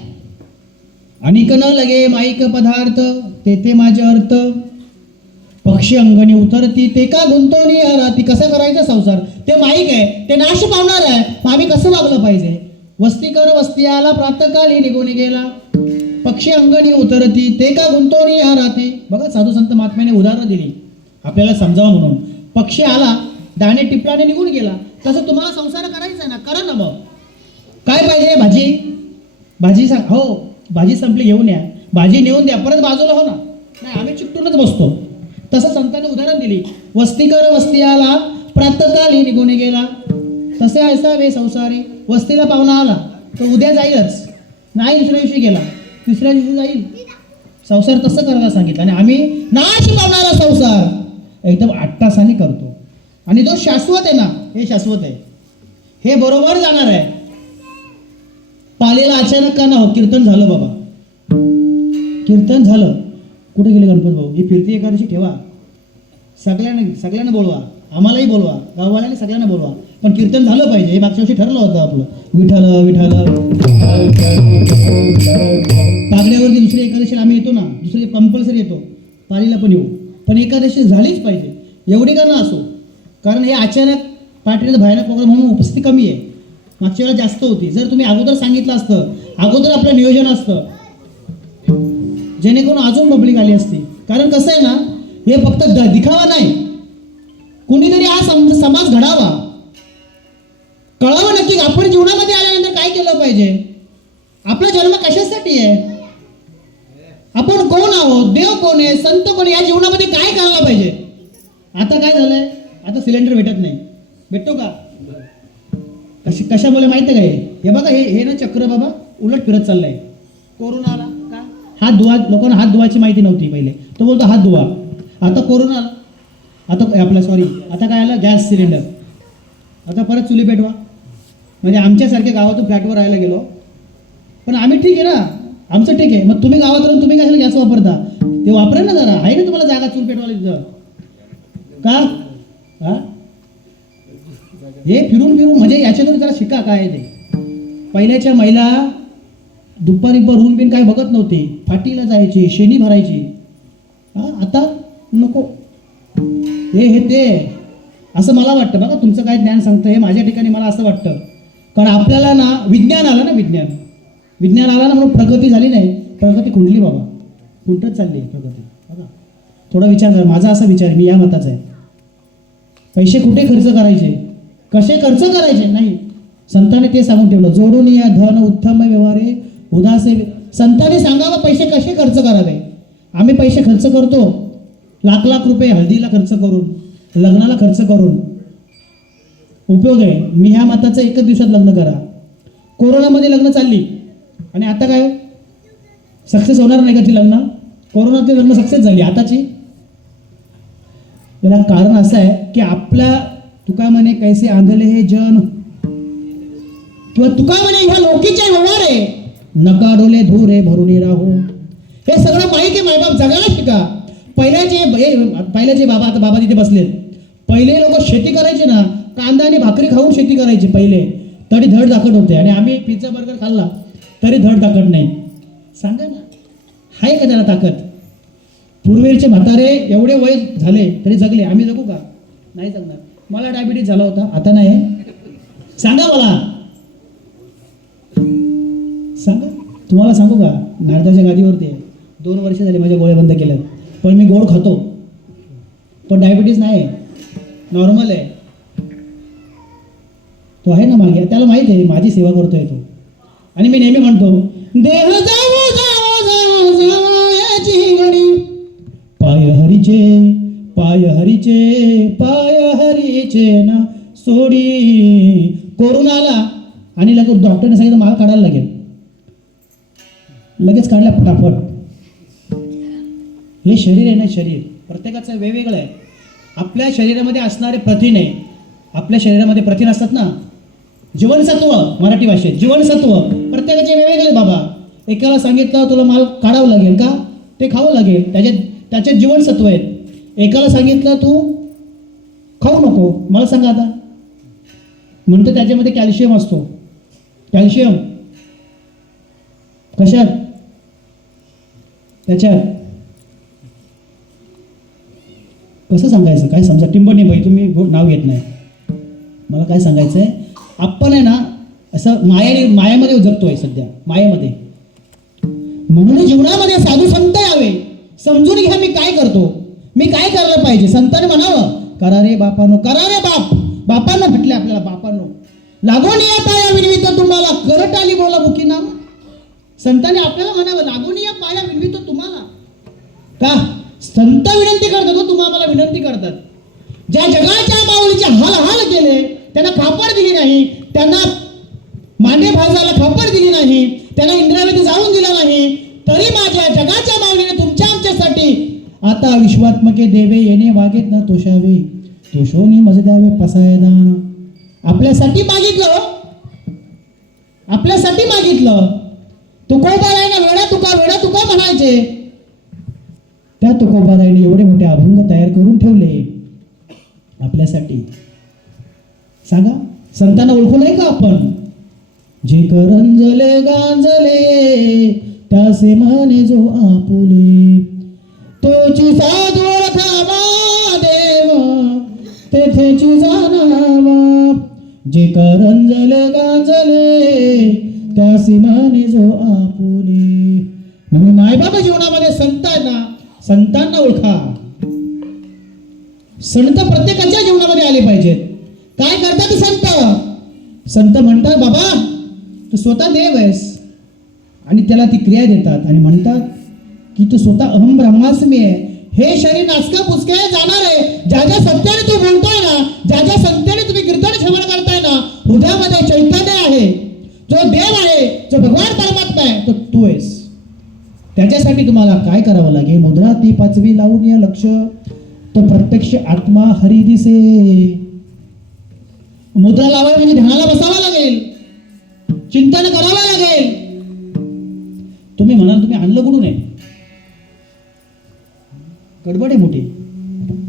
अनिक न लगे माईक पदार्थ, तेथे माझे अर्थ. पक्षी अंगणी उतरती, ते का गुंतवणी राहती. कसं करायचं संसार? ते माईक आहे, ते नाश पावणार आहे. मग आम्ही कसं वागलं पाहिजे? वस्ती कर वस्ती आला, प्रातकाली निघून गेला. पक्षी अंगणी उतरती, ते का गुंतवणी राहते. बघा साधू संत महात्म्याने उदाहरण दिली आपल्याला समजावं म्हणून. पक्षी आला, दाणे टिपलाने निघून गेला. तसं तुम्हाला संसार करायचा आहे ना, करा ना. मग काय पाहिजे? भाजी, भाजी सांग. हो भाजी संपली, घेऊन या. भाजी नेऊन द्या, परत बाजूला हो ना. नाही आम्ही चिकटूनच बसतो. तसं संतांनी उदाहरण दिली. वस्ती कर वस्ती आला, प्रातकाली निघून गेला. तसे असावे संसारी. वस्तीला पाहुणा आला तो उद्या जाईलच, नाही दुसऱ्या दिवशी गेला, तिसऱ्या दिवशी जाईल. संसार तसं करायला सांगितलं. आणि आम्ही नाश पावणारा संसार एकदम 8 तासाने करतो. आणि जो शाश्वत आहे ना, हे शाश्वत आहे, हे बरोबर जाणार आहे. पालीला अचानक का ना हो, कीर्तन झालं बाबा, कीर्तन झालं. कुठे गेले गणपत भाऊ? ही फिरती एकादशी ठेवा, सगळ्यांना बोलवा, आम्हालाही बोलवा, गाववाल्यांनी सगळ्यांना बोलवा, पण कीर्तन झालं पाहिजे. हे मागच्या वर्षी ठरलं होतं आपलं, विठ्ठल विठ्ठल. पागड्यावरती दुसरी एकादशीला आम्ही येतो ना, दुसरी कंपल्सरी येतो, पालीला पण येऊ, पण एकादशी झालीच पाहिजे. एवढी का ना असो, कारण हे अचानक पाठीचा भयानक प्रोग्राम म्हणून उपस्थिती कमी आहे. मागच्या वेळेला जास्त होती. जर तुम्ही अगोदर सांगितलं असतं, अगोदर आपलं नियोजन असतं, जेणेकरून अजून पब्लिक आली असती. कारण कसं आहे ना, हे फक्त दिखावा नाही, कुणीतरी हा समाज घडावा, कळावं नक्की आपण जीवनामध्ये आल्यानंतर काय केलं पाहिजे, आपला जन्म कशासाठी आहे, आपण कोण आहोत, देव कोण आहे, संत कोण आहे, या जीवनामध्ये काय करायला पाहिजे. आता काय झालंय, आता सिलेंडर भेटत नाही, भेटतो का? कशामुळे माहिती आहे काय? हे बघा, हे ना चक्र बाबा उलट फिरत चाललंय. कोरोना आला का, हात धुवा, लोकांना हात धुवायची माहिती नव्हती पहिले, तो बोलतो हात धुवा. आता कोरोना आला, आता आपला आता काय आलं, गॅस सिलेंडर, आता परत चुली पेटवा. म्हणजे आमच्यासारख्या गावातून फ्लॅटवर राहायला गेलो, पण आम्ही ठीक आहे ना, आमचं ठीक आहे. मग तुम्ही गावात राहून तुम्ही कशाला गॅस वापरता? ते वापरा ना जरा, आहे ना तुम्हाला जागा चूल पेटवायला तिथं का? हा, हे फिरून फिरून म्हणजे याच्यातून जरा शिका काय आहे ते. पहिल्याच्या महिला दुपारी ऊन बिन काय बघत नव्हती, फाटीला जायची, शेणी भरायची. हा, आता नको, हे ते असं मला वाटतं. बघा तुमचं काय ज्ञान सांगतं, हे माझ्या ठिकाणी मला असं वाटतं, कारण आपल्याला ना विज्ञान आलं ना, विज्ञान आला ना म्हणून प्रगती झाली नाही, प्रगती खुंटली बाबा, खुंटत चालली आहे प्रगती. बघा थोडा विचार करा, माझा असा विचार आहे, मी या मताचा आहे. पैसे कुठे खर्च करायचे, कसे खर्च करायचे नाही, संतांनी ते सांगून ठेवलं, जोडून या धन उत्तम व्यवहारे उदासे. संतांनी सांगावं पैसे कसे खर्च करावे. आम्ही पैसे खर्च करतो, लाख लाख रुपये हळदीला खर्च करून, लग्नाला खर्च करून, उपयोग आहे. मी ह्या मताचं एकच दिवसात लग्न करा. कोरोनामध्ये लग्न चालली आणि आता काय सक्सेस होणार नाही का ती लग्न? कोरोनातली लग्न सक्सेस झाली आताची. त्याला कारण असं आहे की आपल्या तुका म्हणे कैसे आंधळे हे जन, किंवा तुका म्हणे ह्या लोकीचे व्यवहार आहे, नका डोले धुरे भरून राहू. हे सगळं माहिती मायबाप जगायला शिका. पहिल्याचे बाबा, आता बाबा तिथे बसलेत, पहिले लोक शेती करायचे ना, कांदा आणि भाकरी खाऊन शेती करायची पहिले, तरी धड दाखट होते. आणि आम्ही पिझ्झा बर्गर खाल्ला तरी धड दाखट नाही. सांगा ना, आहे का त्याला ताकद? पूर्वीचे म्हातारे एवढे वय झाले तरी जगले, आम्ही जगू का? नाही जगणार. मला डायबिटीज झाला होता, आता नाही. सांगा मला, सांगा. तुम्हाला सांगू का, नारदाच्या गादीवरती 2 वर्ष झाले माझ्या गोळ्या बंद केल्यात, पण मी गोड खातो, पण डायबिटीज नाही, नॉर्मल आहे. तो आहे ना मागे, त्याला माहित आहे माझी सेवा करतोय तो. आणि मी नेहमी म्हणतो, देह जाऊ जाऊ जाऊ जाऊ याची घडी, पाय हरीचे पाय हरीचे पाय हरीचे ना सोडी. कोरोना आला आणि लगेच डॉक्टरने सांगितलं मला काढायला लागेल, लगेच काढला फटाफट. हे शरीर आहे ना, शरीर प्रत्येकाचं वेगवेगळं आहे. आपल्या शरीरामध्ये असणारे प्रथिन आहे, आपल्या शरीरामध्ये प्रथिन असतात ना, जीवनसत्व, मराठी भाषेत जीवनसत्व प्रत्येकाचे वेगवेगळे बाबा. एकाला सांगितलं तुला माल काढावं लागेल का, ते खावं लागेल, त्याच्यात जीवनसत्व आहेत. एकाला सांगितलं तू खाऊ नको, मला सांगा आता, म्हणतो त्याच्यामध्ये कॅल्शियम असतो. कॅल्शियम कशात? त्याच्यात. कसं सांगायचं, काय समजा टिंबनिंबाई, तुम्ही नाव घेत नाही, मला काय सांगायचं आहे, आपण आहे ना असं मायामध्ये जगतोय सध्या, मायेमध्ये. म्हणून जीवनामध्ये साधू संत यावे, समजून घ्या मी काय करतो, मी काय करायला पाहिजे. संतांनी म्हणावं, करा रे बापानो, करा रे बाप. बापांना म्हटले आपल्याला, बापांनो लागून या पाया विनवितो तुम्हाला, करट आली बोला मुखी नाम. संतांनी आपल्याला म्हणावं, लागून या पाया विनवितो तुम्हाला. का? संत विनंती करतात, तुम्हाला विनंती करतात. ज्या जगाच्या माऊलीचे हाल हाल केले, त्यांना खापर दिली नाही, त्यांना मांडे भाजायला खापर दिली नाही, त्यांना इंद्रावती जाऊन दिला नाही, तरी माझ्या जगाच्या माऊलीने तुमच्या आमच्यासाठी आता विश्वात्मके देवे येणे वागेत न तोषावे, तोषोनी मज द्यावे पसाय दान. आपल्यासाठी मागितलं, आपल्यासाठी मागितलं. तुकोबा आहे ना, वेडा तुका म्हणायचे. त्या तुकोबारायने एवढे मोठे अभंग तयार करून ठेवले आपल्यासाठी. सांगा, संतांना ओळखू नाही का आपण? जे करंजले गांजले त्यासे म्हणे जो आपुले, तोची साध ओळखावा देव तेथेची जाणावा. जे करंजले गांजले त्यासे म्हणे जो आपुले. म्हणून मायबाबा जीवनामध्ये संत आहेत ना, संतांना ओळखा. संत प्रत्येकाच्या जीवनामध्ये आले पाहिजेत. काय करतात संत? संत म्हणतात बाबा तू स्वतः देव आहेस, आणि त्याला ती क्रिया देतात आणि म्हणतात की तू स्वतः अहम ब्रह्मास्मी आहे. हे शरीर नाचका पुचके जाणार आहे. ज्या ज्या सत्याने तू बोलतोय ना, ज्या ज्या सत्याने तुम्ही कीर्तन श्रवण करताय ना, हृदयामध्ये चैतन्य आहे. जो देव आहे, जो भगवान परमात्मा आहे, तो तू आहेस. त्याच्यासाठी तुम्हाला काय करावं लागेल? मुद्रा ती 5वी लावून या लक्ष, तो प्रत्यक्ष आत्मा हरी दिसे. मुद्रा लावावी म्हणजे ध्यानाला बसावं लागेल, चिंतन करावं लागेल. तुम्ही म्हणाल तुम्ही आणलं कुठून आहे? गडबड आहे मोठी.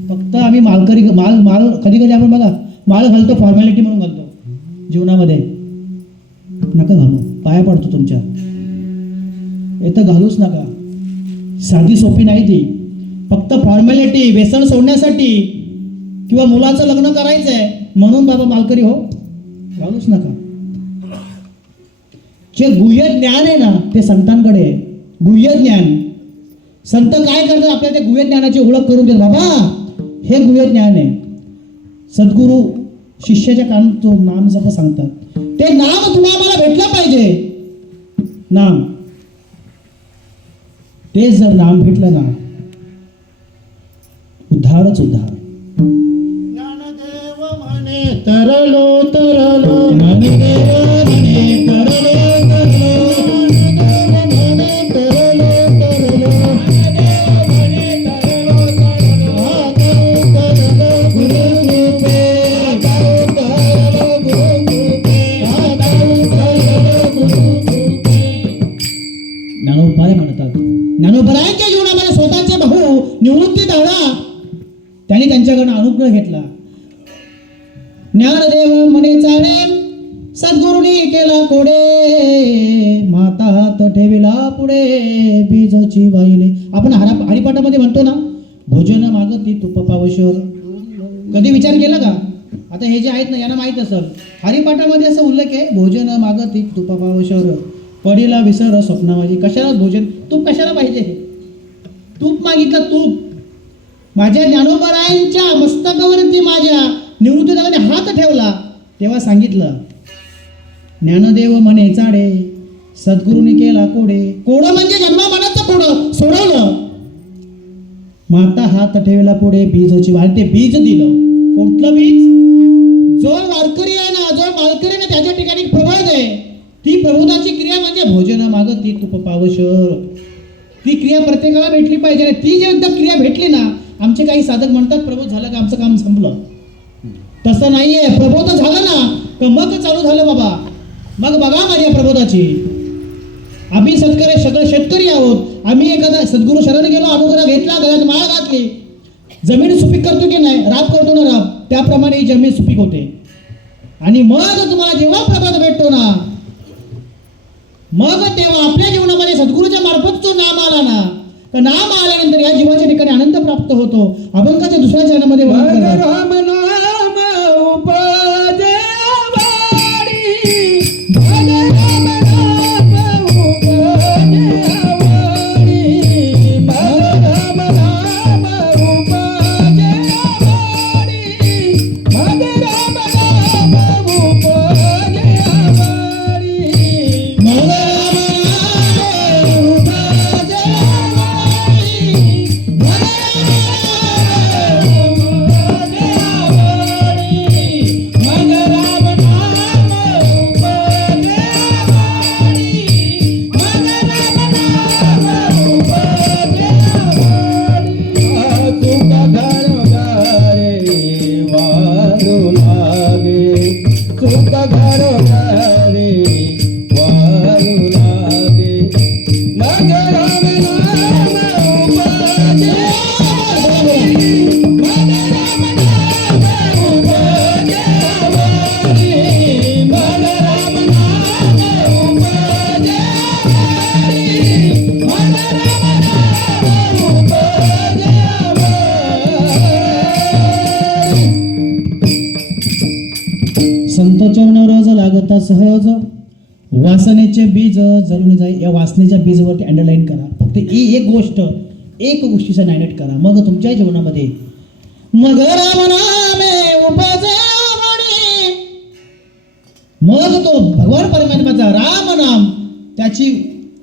फक्त आम्ही माल कधी कधी आपण बघा माळ घालतो, फॉर्मॅलिटी म्हणून घालतो जीवनामध्ये. नका घालू, पाया पडतो तुमच्या. येतं घालूच नका. साधी सोपी नाही ती. फक्त फॉर्मॅलिटी, व्यसन सोडण्यासाठी, किंवा मुलाचं लग्न करायचंय म्हणून बाबा मालकरी हो, घालूच नका. जे गुह्य ज्ञान आहे ना ते संतांकडे आहे. गुह्य ज्ञान. संत काय करतात? आपल्याला ते गुह्य ज्ञानाची ओळख करून देतात. बाबा हे गुह्य ज्ञान आहे. सद्गुरू शिष्याच्या कानात तो नाम जप सांगतात. ते नाम तुम्हाला भेटलं पाहिजे. नाम, ते जर नाम भेटलं ना, उद्धारच उद्धार. ज्ञानदेव म्हणे तरलो तरलो, ज्ञानदेव म्हणे तरलो तरलो, ज्ञानदेव म्हणे तरलो तरलो, ज्ञानदेव म्हणे तरलो तरलो. आगाऊ तरलो गुरुकृपे, आगाऊ तरलो गुरुकृपे, आगाऊ तरलो गुरुकृपे. ज्ञानोबाराय म्हणतात. ज्ञानोबारायांच्या जीवनामध्ये स्वतःचे भाऊ निवृत्ती दादा त्यांनी त्यांच्याकडनं अनुग्रह घेतला. ज्ञानदेव म्हणे चाळे सद्गुरूंनी केला कोडे, माता हात ठेविला पुढे बीजची वाहिले. आपण हरिपाठामध्ये म्हणतो ना, भोजन मागती तुप पावशर. कधी विचार केला का? आता हे जे आहेत ना यांना माहीत असेल, हरिपाठामध्ये असं उल्लेख आहे, भोजन मागती तुप पावशर, पडीला विसर स्वप्न माझी. कशाला भोजन? तूप कशाला पाहिजे? तूप मागितलं, तूप. माझ्या ज्ञानोबारायांच्या मस्तकावरती माझ्या निवृत्तीदादाने हात ठेवला तेव्हा सांगितलं, ज्ञानदेव म्हणे चाडे सद्गुरूंनी केला कोडे. कोडं म्हणजे जन्मामरणाचं कोडं सोडवलं. माता हात ठेवला पुढे बीजची वाढ. ते बीज दिलं. कुठलं बीज? जो वारकरी आहे ना, जो मालकरी आहे ना, त्याच्या ठिकाणी प्रबोध आहे. ती प्रबोधाची क्रिया म्हणजे भोजन मागती तुप पावशर. ती क्रिया प्रत्येकाला भेटली पाहिजे. ती जी एकदा क्रिया भेटली ना, आमचे काही साधक म्हणतात प्रबोध झालं का आमचं काम संपलं. तसं नाहीये. प्रबोध झालं ना तर मग चालू झालं बाबा. मग बघा माझ्या प्रबोधाची. आम्ही शेतकरी आहोत. आम्ही एखादा सद्गुरू शरण गेलो, अनुग्रह घेतला, गळ्यात माळ घातली, जमीन सुपीक करतो की नाही? राब करतो ना राब, त्याप्रमाणे ही जमीन सुपीक होते. आणि मग तुम्हाला जेव्हा प्रबोध भेटतो ना, मग तेव्हा आपल्या जीवनामध्ये सद्गुरूच्या मार्फत तो नाम आला ना, तर नाम आल्यानंतर या जीवाच्या ठिकाणी आनंद प्राप्त होतो. अभंगाच्या दुसऱ्या चरणामध्ये राम नाम उपजे वाडी, भज राम नाम उपजे वाडी, भज राम नाम उपजे वाडी, भज राम नाम उपजे वाडी, भज राम नाम उपजे वाडी. लागता सहज वासनेचे बीज जळून जाईल. या वासनेच्या बीजवरती अंडरलाईन करा. फक्त एक गोष्टीचा नायनेट करा. मग तुमच्या जीवनामध्ये मग राम नामे उपजे आवडी. मग तो भगवान परमात्म्याचा राम नाम, त्याची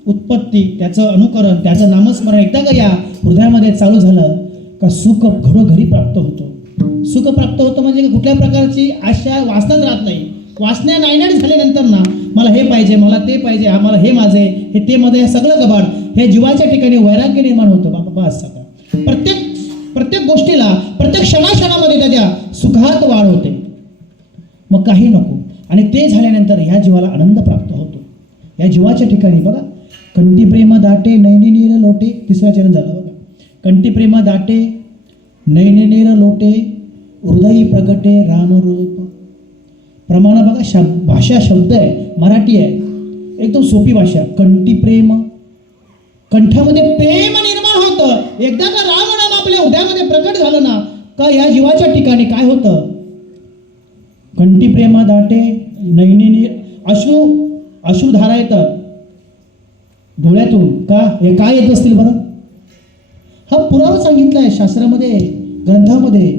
उत्पत्ती, त्याचं अनुकरण, त्याचं नामस्मरण एकदा का या हृदयामध्ये चालू झालं का सुख घडोघडी प्राप्त होतो. सुख प्राप्त होतं म्हणजे कुठल्या प्रकारची आशा वासनाच राहत नाही. वासना नायनाट झाल्यानंतर ना मला हे पाहिजे, मला ते पाहिजे, आम्हाला हे माझे, हे ते मध्ये, हे सगळं कबाड हे जीवाच्या ठिकाणी वैराग्य निर्माण होतं. बाबा बस सगळं प्रत्येक गोष्टीला प्रत्येक क्षणाक्षणामध्ये त्याच्या सुखात वाढ होते. मग काही नको. आणि ते झाल्यानंतर ह्या जीवाला आनंद प्राप्त होतो. या जीवाच्या ठिकाणी बघा, कंठी प्रेम दाटे नैनी नीर लोटे, तिसरा चरण झाला बघा. कंठी प्रेम दाटे नैनी नीर लोटे, हृदयी प्रगटे रामरूप. प्रमाण बघा, भाषा शब्द आहे, मराठी आहे, एकदम सोपी भाषा. कंठी प्रेम, कंठामध्ये प्रेम निर्माण होतं. एकदा का राम नाम आपल्या हृदयामध्ये प्रकट झालं ना का या जीवाच्या ठिकाणी काय होतं. कंठी प्रेम दाटे नैनी नीर, अश्रुधारा येतात डोळ्यातून. का हे काय येत असतील बरं. हा पुरावा सांगितला आहे शास्त्रामध्ये, ग्रंथामध्ये.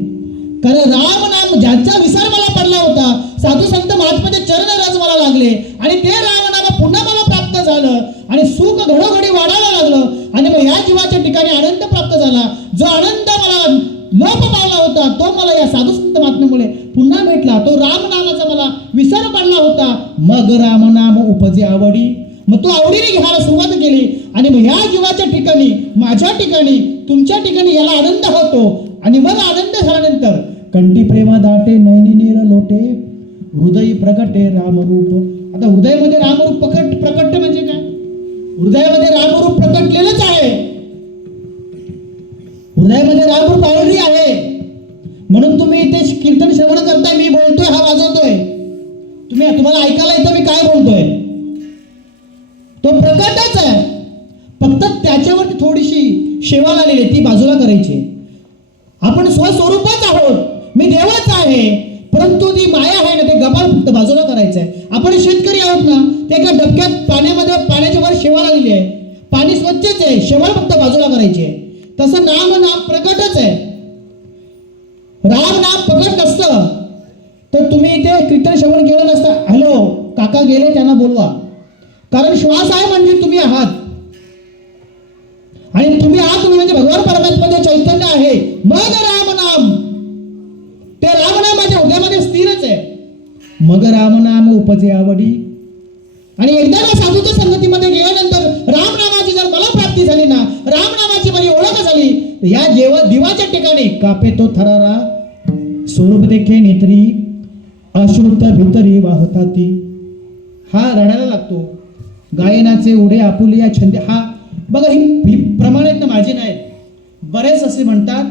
कारण राम नाम ज्यांचा विसर मला पडला होता, साधू संत महात्म्याचे चरण रज मला लागले आणि ते राम नाम पुन्हा मला प्राप्त झालं आणि सुख घडोघडी वाढायला लागलं. आणि मग या जीवाच्या ठिकाणी आनंद प्राप्त झाला. जो आनंद मला लोप पावला होता तो मला या साधू संत महात्म्यामुळे पुन्हा भेटला. तो राम नामाचा मला विसर पडला होता. मग राम नाम उपजे आवडी. मग तो आवडीने घ्यायला सुरुवात केली. आणि मग ह्या जीवाच्या ठिकाणी, माझ्या ठिकाणी, तुमच्या ठिकाणी याला आनंद होतो. आणि मग आनंद झाल्यानंतर कंठी प्रेमा दाटे नैनी नीर लोटे, हृदय प्रगटे रामरूप. आता हृदयामध्ये रामरूप प्रकट म्हणजे काय. हृदयामध्ये रामरूप प्रकटलेलंच आहे. हृदयामध्ये रामरूप ऑलरेडी आहे. म्हणून तुम्ही इथे कीर्तन श्रवण करताय, मी बोलतोय, हा वाजवतोय, तुम्हाला ऐकायला येतं मी काय बोलतोय. तो प्रकटच आहे. फक्त त्याच्यावरती थोडीशी शेवा लागलेली आहे, ती बाजूला करायची. आपण स्वस्वरूपच आहोत, मी देवच आहे, परंतु ती माया आहे ना, ते गबाळ फक्त बाजूला करायचं आहे. आपण शेतकरी आहोत ना, ते एका डबक्यात पाण्याच्या वर शेवा लागलेली आहे. पाणी स्वच्छच आहे, शेवाळ फक्त बाजूला करायची आहे. तसं नाम प्रकटच आहे. राम नाम प्रकट नसतं तर तुम्ही इथे कीर्तन श्रवण केलं नसतं. हॅलो काका गेले, त्यांना बोलवा. कारण श्वास आहे म्हणजे तुम्ही आहात. आणि तुम्ही आहात तुम्ही म्हणजे भगवान परमात्म्याचे चैतन्य आहे. मग राम नाम, ते राम नाम माझ्या हृदयामध्ये स्थिरच आहे. मग राम नाम उपजे आवडी. आणि एकदा का साधूच्या संगतीमध्ये गेल्यानंतर राम नामाची जर मला प्राप्ती झाली ना, राम नामाची माझी ओळख झाली, या दिवाच्या ठिकाणी कापे तो थरारा, स्वरूप देखे नेत्री, अश्रुत भितरी वाहताती. हा रडायला लागतो. गायनाचे उडे आपुलिया छंद. हा बघा, ही प्रमाण आहेत ना, माझी नाहीत. बरेच असे म्हणतात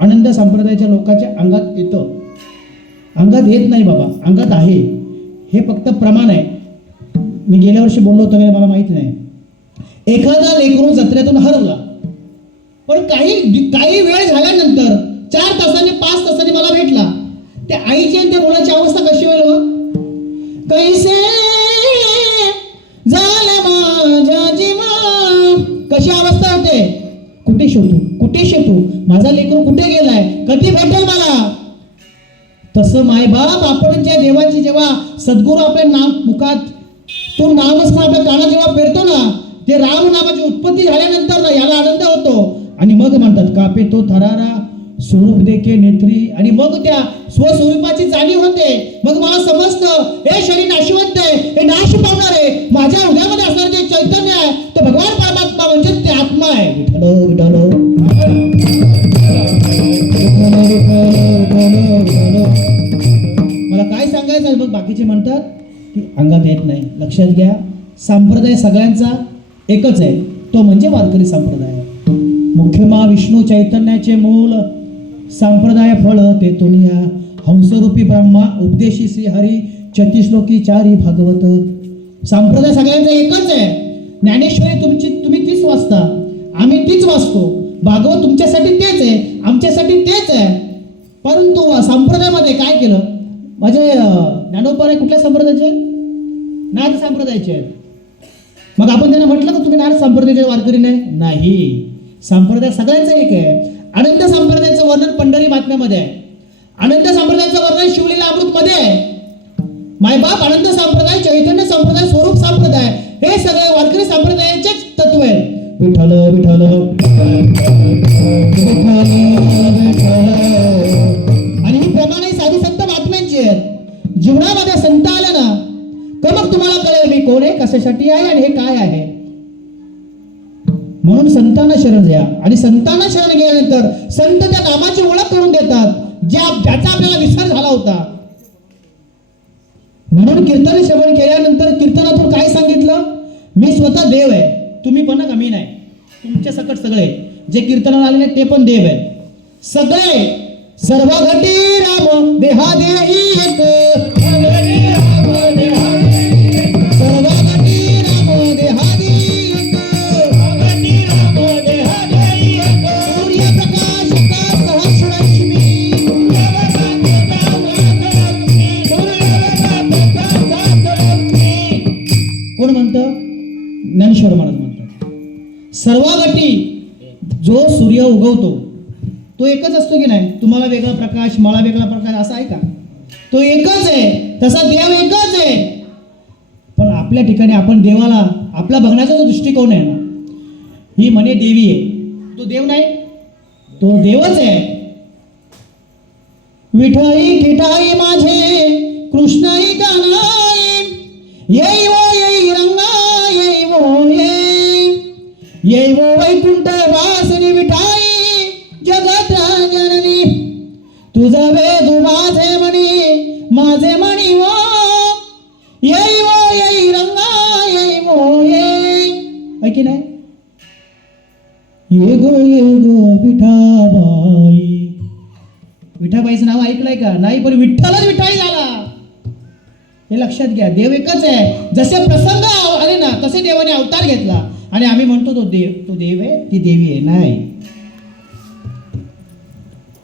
आनंद संप्रदायाच्या लोकांच्या अंगात येतं. अंगात येत नाही बाबा, अंगात आहे. हे फक्त प्रमाण आहे. मी गेल्या वर्षी बोललो होतो मला माहिती नाही. एखादा लेकरू जत्रेतून हरवला, पण काही वेळ झाल्यानंतर 4 तासांनी 5 तासांनी मला भेटला. त्या आईची आणि त्या मुलाची अवस्था कशी होईल व कैसे झाले माझ्या जीवा, कशी अवस्था होते. कुठे शेतू माझा लेकरू कुठे गेलाय, कधी भेटेल मला. तसं मायबाप आपण त्या देवाची जेव्हा सद्गुरू आपल्या नाम मुखात तो नामस्मरण आपल्या कानात जेव्हा पेरतो ना, ते राम नामाची उत्पत्ती झाल्यानंतर ना याला आनंद होतो. आणि मग म्हणतात कापे तो थरारा, स्वरूप देखे नेत्री. आणि मग त्या स्वस्वरूपाची जाणीव होते. मग मला समजतं हे शरीर नाशिवंत आहे, हे नाश पावणार आहे. माझ्या हृदयामध्ये असणारे जे चैतन्य आहे ते भगवान परमात्मा म्हणजे ते आत्मा आहे. मला काय सांगायचं आहे. मग बाकीचे म्हणतात की अंगात येत नाही. लक्षात घ्या, संप्रदाय सगळ्यांचा एकच आहे, तो म्हणजे वारकरी संप्रदाय. मुख्यमा विष्णू चैतन्याचे मूल, संप्रदाय फळ ते तुनिया. हंसरूपी ब्रह्मा उपदेशी श्री हरी, 36 श्लोकी 4 भागवत. संप्रदाय सगळ्यांचा एकच आहे. ज्ञानेश्वरी तुम्ही तीच वाचता, आम्ही तीच वाचतो. भागवत तुमच्यासाठी तेच आहे, आमच्यासाठी तेच आहे. परंतु संप्रदायामध्ये काय केलं. माझे ज्ञानोबा कुठल्या संप्रदायाचे, नाथ संप्रदायाचे आहेत. मग आपण त्यांना म्हटलं का तुम्ही नाथ संप्रदायाचे वारकरी नाही. संप्रदाय सगळ्यांचा एक आहे. अनंत संप्रदायाचं वर्णन पंढरी महात्म्यामध्ये आहे. अनंत संप्रदायाचं वर्णन शिवलीला अमृत मध्ये आहे. मायबाप अनंत संप्रदाय, चैतन्य संप्रदाय, स्वरूप संप्रदाय हे सगळे वारकरी संप्रदायाचेच तत्व आहे. विठ्ठल विठ्ठल आणि ही प्रमाणे साधू संत महात्म्यांची आहेत. जीवनामध्ये संत आले ना का मग तुम्हाला कळेल मी कोण आहे, कशासाठी आहे आणि हे काय आहे. म्हणून संतांना शरण घ्या आणि संतांना शरण गेल्यानंतर संत त्या नामाची ओळख करून देतात ज्याचा आपल्याला विसर झाला होता. म्हणून कीर्तन श्रवण केल्यानंतर कीर्तनातून काय सांगितलं, मी स्वतः देव आहे, तुम्ही पण का मी नाही. तुमच्या सकट सगळे जे कीर्तनाला आले नाही ते पण देव आहे. सगळे सर्व घटी राम देहा देही एक, सर्व घटी राम देहा देही एक, सूर्यप्रकाश सहस्ररश्मी, कोण म्हणतं, ज्ञानेश्वर महाराज म्हणतात. सर्वागती जो सूर्य उगवतो तो एकच असतो की नाही. तुम्हाला वेगळा प्रकाश, मला वेगळा प्रकाश असा आहे का. तो एकच आहे. तसा देव एकच आहे. पण आपल्या ठिकाणी आपण देवाला आपला बघण्याचा जो दृष्टिकोन आहे ना, ही म्हणे देवी आहे, तो देव नाही, तो देवच आहे. विठाई किठाई माझे कृष्णाई कानाई, येई वो येई रंगा येई वो येई वो वैकुंठ वासनी विठाई जगत जननी, तुझा वेदू माझे मणी वो येई वो येई रंगा येई वो येई. की नाही, ये गो विठाबाई. विठाबाईचं नाव ऐकलंय का, नाही, पण विठ्ठलच विठाई झाला हे लक्षात घ्या. देव एकच आहे. जसे प्रसंग आले ना तसे देवाने अवतार घेतला आणि आम्ही म्हणतो तो देव आहे, ती देवी आहे. नाही,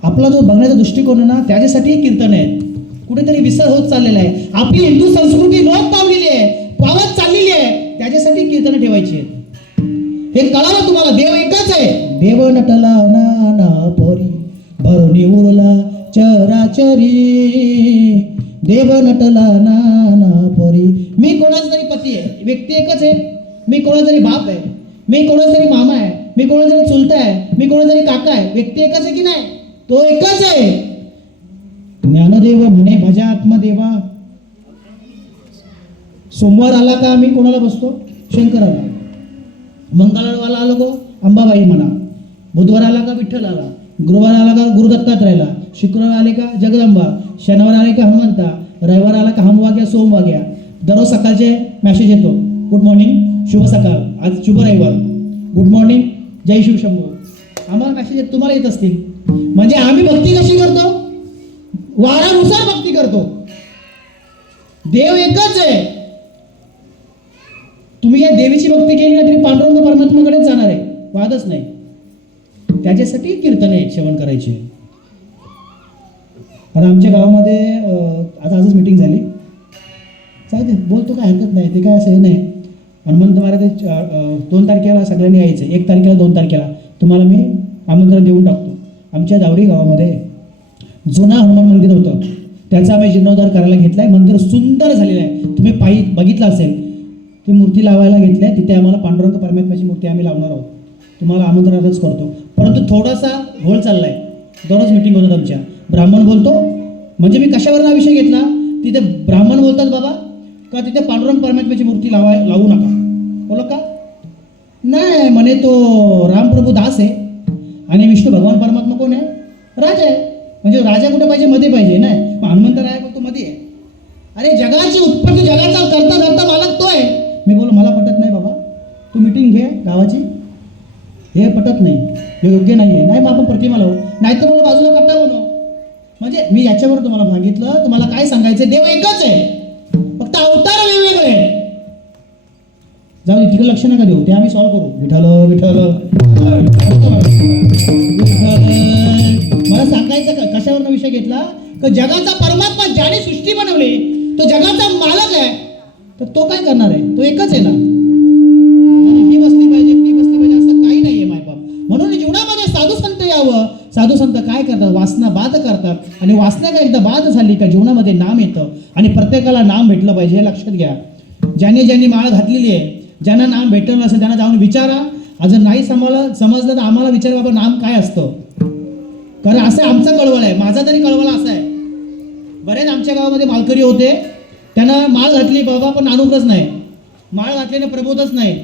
आपला जो बघण्याचा दृष्टिकोन आहे ना त्याच्यासाठी कीर्तन आहे. कुठेतरी विसर होत चाललेला आहे. आपली हिंदू संस्कृती लोप पावलेली आहे, पावत चाललेली आहे. त्याच्यासाठी कीर्तन ठेवायची आहेत. हे कळालं तुम्हाला, देव एकच आहे. देव नटला नाना पोरी भरुणी उरला चराचरी, देव नटला नाना पोरी. मी कोणाचा तरी पती आहे, व्यक्ती एकच आहे. मी कोणाचा तरी बाप आहे, मी कोणाचा तरी मामा आहे, मी कोणाचा तरी चुलता आहे, मी कोणाचा तरी काका आहे. व्यक्ती एकच आहे की नाही, तो एकच आहे. ज्ञानदेव म्हणे भजा आत्मदेवा. सोमवार आला का आम्ही कोणाला बसतो, शंकराला. मंगळवारला आलो को अंबाबाई म्हणा, बुधवार आला का विठ्ठल आला, गुरुवार आला का गुरुदत्तात्रयला, शुक्रवार आले का जगदंबा, शनिवार आले का हनुमंता, रविवार आला का हमवाग्या सोमवाग्या. दररोज सकाळचे मॅसेज येतो, गुड मॉर्निंग, शुभ सकाळ, आज शुभ रविवार, गुड मॉर्निंग, जय शिव शंभो. आम्हाला मॅसेज येत, तुम्हाला येत असतील. म्हणजे आम्ही भक्ती कशी करतो, वारानुसार भक्ती करतो. देव एकच आहे. तुम्ही या देवीची भक्ती केली ना तरी पांडुरंग परमात्म्याकडे जाणार आहे, वादच नाही. त्याच्यासाठी कीर्तन आहे, श्रवण करायचे. आता आमच्या गावामध्ये आता आजच मीटिंग झाली. चालते, बोलतो, काय हरकत नाही, ते काय असं हे नाही. हनुमंत महाराज 2 तारखेला सगळ्यांनी यायचं, 1 तारखेला 2 तारखेला तुम्हाला मी आमंत्रण देऊन टाकतो. आमच्या दावडी गावामध्ये जुना हनुमान मंदिर होतं, त्याचा आम्ही जीर्णोद्धार करायला घेतला आहे. मंदिर सुंदर झालेलं आहे, तुम्ही पायी बघितलं असेल. ती मूर्ती लावायला घेतली आहे, तिथे आम्हाला पांडुरंग परमात्म्याची मूर्ती आम्ही लावणार आहोत. तुम्हाला आमंत्रणातच करतो. परंतु थोडासा घोळ चालला आहे. दररोज मिटिंग होतात आमच्या, ब्राह्मण बोलतो. म्हणजे मी कशावर हा विषय घेतला, तिथे ब्राह्मण बोलतात बाबा का तिथे पांडुरंग परमात्म्याची मूर्ती लावू नका. बोलो का नाही, म्हणे तो रामप्रभू दास आहे आणि विष्णू भगवान परमात्मा कोण आहे, राजा आहे. म्हणजे राजा कुठे पाहिजे, मध्ये पाहिजे. नाही, हनुमंत राय तो मध्ये आहे. अरे जगाची उत्पत्ती, जगाचा करता करता मालक तो आहे. मी बोलो मला पटत नाही बाबा, तू मिटिंग घे गावाची, हे पटत नाही, हे योग्य नाही आहे. नाही मग आपण प्रतिमा लावू, नाही तर मला बाजूला कट्टा बनव. म्हणजे मी याच्यावर तुम्हाला सांगितलं, तुम्हाला काय सांगायचं, देव एकच आहे, फक्त अवतार वेगवेगळे. जाऊ दे, तिकडे लक्ष नका देऊ, ते आम्ही सॉल्व्ह करू. विठ्ठल विठ्ठल मला सांगायचं का, कशावर विषय घेतला, की जगाचा परमात्मा ज्याने सृष्टी बनवली तो जगाचा मालक आहे. तर तो काय करणार आहे? तो एकच आहे ना. आणि ही बसली पाहिजे, ती बसली पाहिजे असं काही नाहीये मायबाप. म्हणून जीवनामध्ये साधू संत यावं. साधू संत काय करतात? वासना बाद करतात. आणि वासना काय एकदा बाद झाली का जीवनामध्ये नाम येतं. आणि प्रत्येकाला नाम भेटलं पाहिजे हे लक्षात घ्या. ज्यांनी माळ घातलेली आहे, ज्यांना नाम भेटलं नसेल त्यांना जाऊन विचारा. जर नाही समजलं तर आम्हाला विचारा, बाबा नाम काय असतं. कारण असं आमचा कळवळ आहे, माझा तरी कळवळा असा आहे. बरेच आमच्या गावामध्ये मालकरी होते, त्यांना माळ घातली बाबा पण अनुग्रहच नाही, माळ घातल्याने प्रबोधच नाही.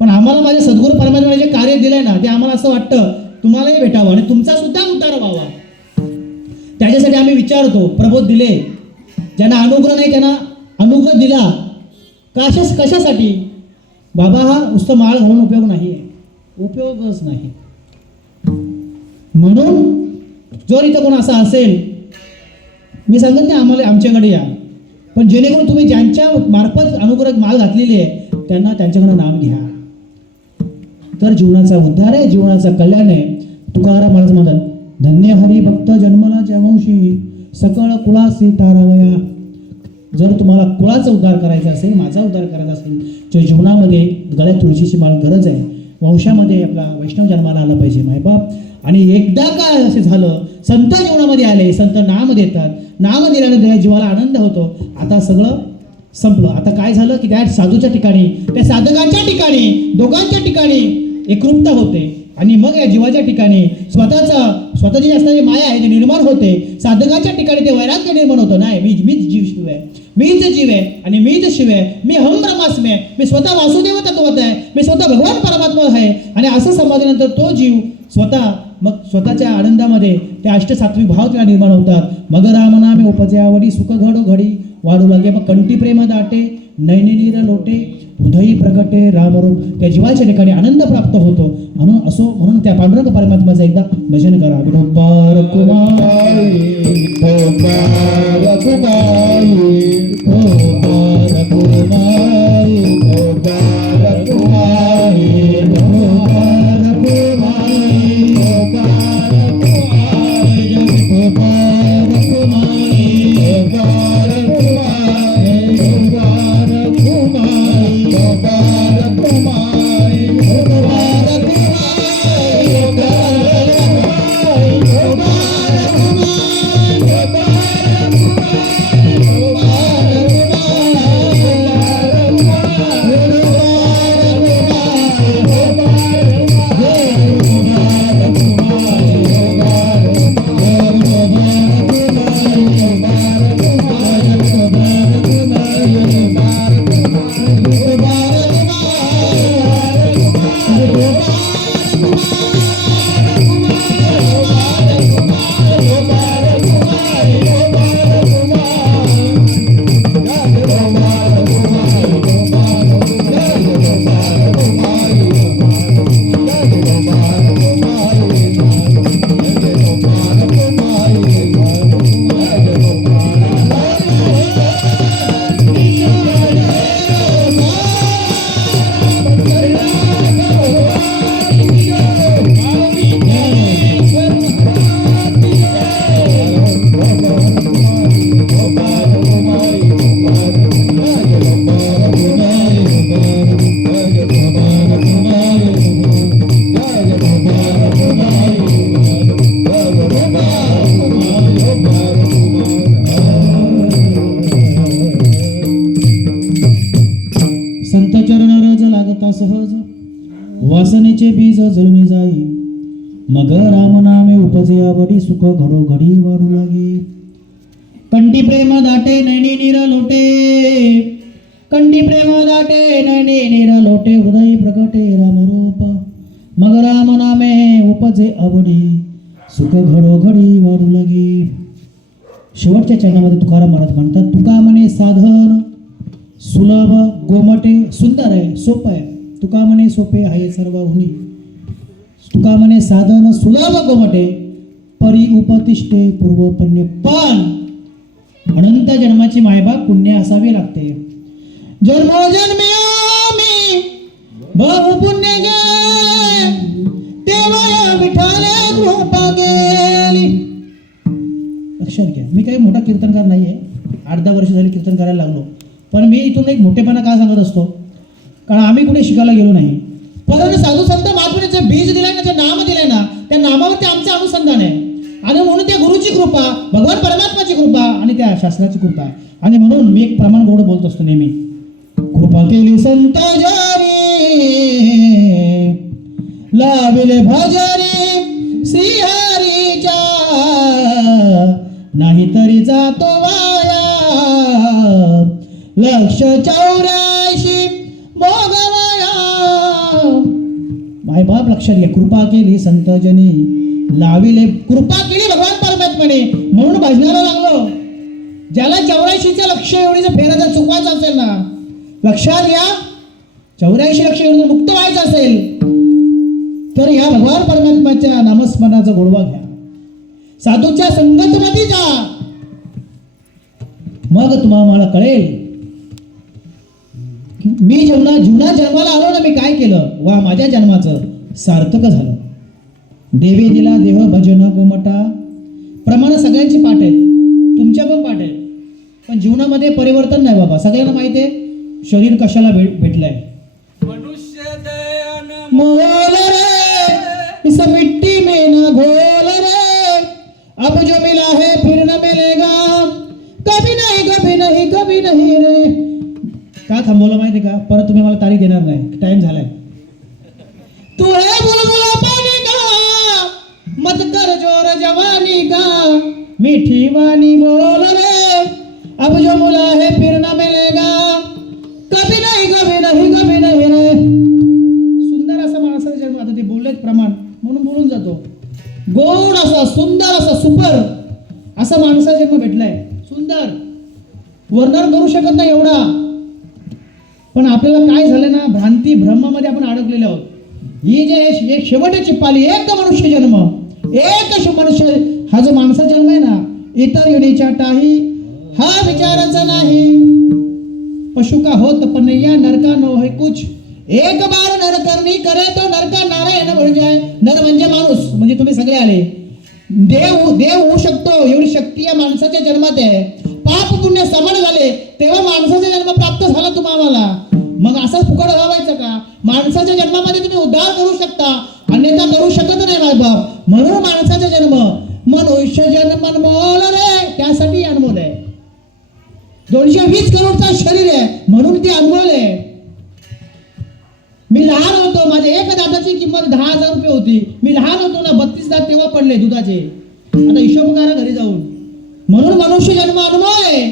पण आम्हाला माझे सद्गुरू परमात्म्याने जे कार्य दिलंय ना, ते आम्हाला असं वाटतं तुम्हालाही भेटावं आणि तुमचा सुद्धा उद्धार व्हावा. त्याच्यासाठी आम्ही विचारतो, प्रबोध दिले. ज्यांना अनुग्रह नाही त्यांना अनुग्रह दिला. कशासाठी? बाबा हा नुसतं माळ घालून उपयोग नाही, उपयोगच नाही. म्हणून जर इथं कोण असा असेल, मी सांगत नाही आम्हाला आमच्याकडे या, पण जेणेकरून तुम्ही ज्यांच्या मार्फत अनुग्रह माळ घातलेली आहे त्यांना त्यांच्याकडे नाम घ्या. तर जीवनाचा उद्धार आहे, जीवनाचा कल्याण आहे. तुकाराम महाराज म्हणतात, धन्य हरी भक्त जन्मला ज्यावंशी सकळ कुळासी तारावया. जर तुम्हाला कुळाचा उद्धार करायचा असेल, माझा उद्धार करायचा असेल, जो जीवनामध्ये गळ्यात तुळशीची माळ गरज आहे, वंशामध्ये आपला वैष्णव जन्माला आला पाहिजे मायबाप. आणि एकदा काय असे झालं, संत जीवनामध्ये आले, संत नाम देतात, नाम दिल्यानंतर या जीवाला आनंद होतो. आता सगळं संपलं. आता काय झालं की त्या साधूच्या ठिकाणी, त्या साधकांच्या ठिकाणी, दोघांच्या ठिकाणी एकरूपता होते. आणि मग या जीवाच्या ठिकाणी स्वतःची असणारी माया आहे ती निर्माण होते. साधकाच्या ठिकाणी ते वैराग्य निर्माण होतं. नाही, मीच जीव शिव आहे, मीच जीव आहे आणि मीच शिव आहे, मी हम ब्रह्मास्मी आहे, मी स्वतः वासुदेव तत्वत आहे, मी स्वतः भगवान परमात्मा आहे. आणि असं समजल्यानंतर तो जीव स्वतःच्या आनंदामध्ये त्या अष्टसात्विक भाव त्याला निर्माण होतात. मग रामनामे उपजे आवडी, सुख घडो घडी वाढू लागे. मग कंठी प्रेम दाटे, नैने नीर लोटे, हृदयी प्रगटे रामरूप. त्या जीवाच्या ठिकाणी आनंद प्राप्त होतो. म्हणून त्या पांडुरंग परमात्म्याचं एकदा भजन करा. विठोबार कुमारी, विठोबार कुमारी, विठोबार कुमारी, विठोबार कुमारी, विठोबार कुमारी, विठोबार कुमारी, विठोबार कुमारी, विठोबार सहज वासनेचे बीज जळून जाई. मग राम नामे उपजे आवडी, सुख घडो घडी वाढू लागे. कंठी प्रेम दाटे नैनी नीर लोटे, कंठी प्रेम दाटे नैनी नीर लोटे, हृदय प्रगटे रामरूप. मग राम नामे उपजे आवडी, सुख घडो घडी वाढू लागे. शेवटच्या चरणामध्ये तुकाराम महाराज म्हणतात, तुका म्हणे साधन सुलभ गोमटे. सुंदर आहे, सोपं आहे. तुका म्हणे सोपे आहे सर्व हुनी. तुका म्हणे साधन सुलभ गोमटे, परी उपतिष्ठे पूर्वपण्य. पण अनंत जन्माची मायबाप पुण्य असावे लागते. जन्मोजन्मी आम्ही बहु पुण्य गे, तेव्हा विठाले कृपा गेली. लक्षात घ्या, मी काही मोठा कीर्तनकार नाहीये. 8-10 वर्ष झाली कीर्तन करायला लागलो. पण मी इथून एक मोठेपणा का सांगत असतो, कारण आम्ही कुठे शिकायला गेलो नाही, परंतु साधू संत महात्म्याने जे बीज दिलंय ना, जे नाम दिलंय ना, त्या नामावरती आमचं अनुसंधान आहे. आणि म्हणून त्या गुरुची कृपा, भगवान परमात्माची कृपा आणि त्या शास्त्राची कृपा आहे. आणि म्हणून मी एक प्रमाण गोड बोलत असतो नेहमी, कृपा केली संत जनी लाविले भजनी श्रीहरीच्या, नाहीतरी जातो वाया 184 मोगवाया. माय बाप लक्षात घ्या, कृपा केली संत जनी लाविले, कृपा केली भगवान परमात्म्याने, म्हणून भजनाला लागलो. ज्याला 84च्या लक्ष एवढीचं फेरा जर चुकवायचं असेल ना, लक्षात घ्या, 84 लक्ष एवढं मुक्त व्हायचं असेल तर या भगवान परमात्म्याच्या नामस्मरणाचा गोडवा घ्या, साधूच्या संगतमध्ये जा, मग तुम्हाला कळेल की मी जीवनात जन्माला आलो ना, मी काय केलं, वा माझ्या जन्माचं सार्थक झालं. देवी दिला देह भजन गोमटा, प्रमाण सगळ्यांची पाठ आहेत, तुमच्या पण पाठ आहेत, पण जीवनामध्ये परिवर्तन नाही बाबा. सगळ्यांना माहिती आहे शरीर कशाला भेटलंय, मनुष्य दयान मोल रे इस मिट्टी में न घोल रे, अब जो मिला है फिर न मिलेगा, कभी नहीं कभी नहीं कभी नहीं रे. का थांबवलं माहिती का, परत तुम्ही मला तारीख देणार नाही, टाइम झालाय. तू है बुलबुला पानी का, मत कर जोर जवानी का, मीठी वानी बोल रे, अब जो मिला है फिर न मिलेगा, कभी नहीं कभी नहीं रे. सुंदर असा माणसाचा जन्म, आता ते बोललेच प्रमाण म्हणून बोलून जातो, गोड असा सुंदर असा सुपर असा माणसाचा जन्म भेटलाय, सुंदर वर्णन करू शकत नाही एवढा. पण आपल्याला काय झालं ना, भ्रांती भ्रमामध्ये आपण अडकलेले आहोत. ही जे एक शेवटची पाली, एक मनुष्य जन्म, एक मनुष्य, हा जो माणसाचा जन्म आहे ना, इतर योनीच्या टाही हा विचाराचा नाही. पशु का होत पनैया नरका नो है कुछ, एक बार नर करनी करे तो नरका नारायण बन जाय. नर म्हणजे माणूस, म्हणजे तुम्ही सगळे आले. देव होऊ शकतो एवढी शक्ती या माणसाच्या जन्मात आहे. पाप पुण्य समान झाले तेव्हा माणसाचा जन्म प्राप्त झाला तुम्हाला. मग असाच फुकट घावायचं का? माणसाच्या जन्मामध्ये तुम्ही उद्धार करू शकता, अन्यथा करू शकत नाही माय बाप. म्हणून माणसाचा जन्म, मनुष्य जन्म अनमोल रे, त्यासाठी अनमोल आहे. 220 करोडचा शरीर आहे म्हणून ती अनमोल आहे. मी लहान होतो, माझ्या एक दाताची किंमत 10,000 रुपये होती. मी लहान होतो ना, 32 दात तेव्हा पडले दुधाचे. आता हिशोब करा घरी जाऊन. म्हणून मनुष्य जन्म अनमोल आहे.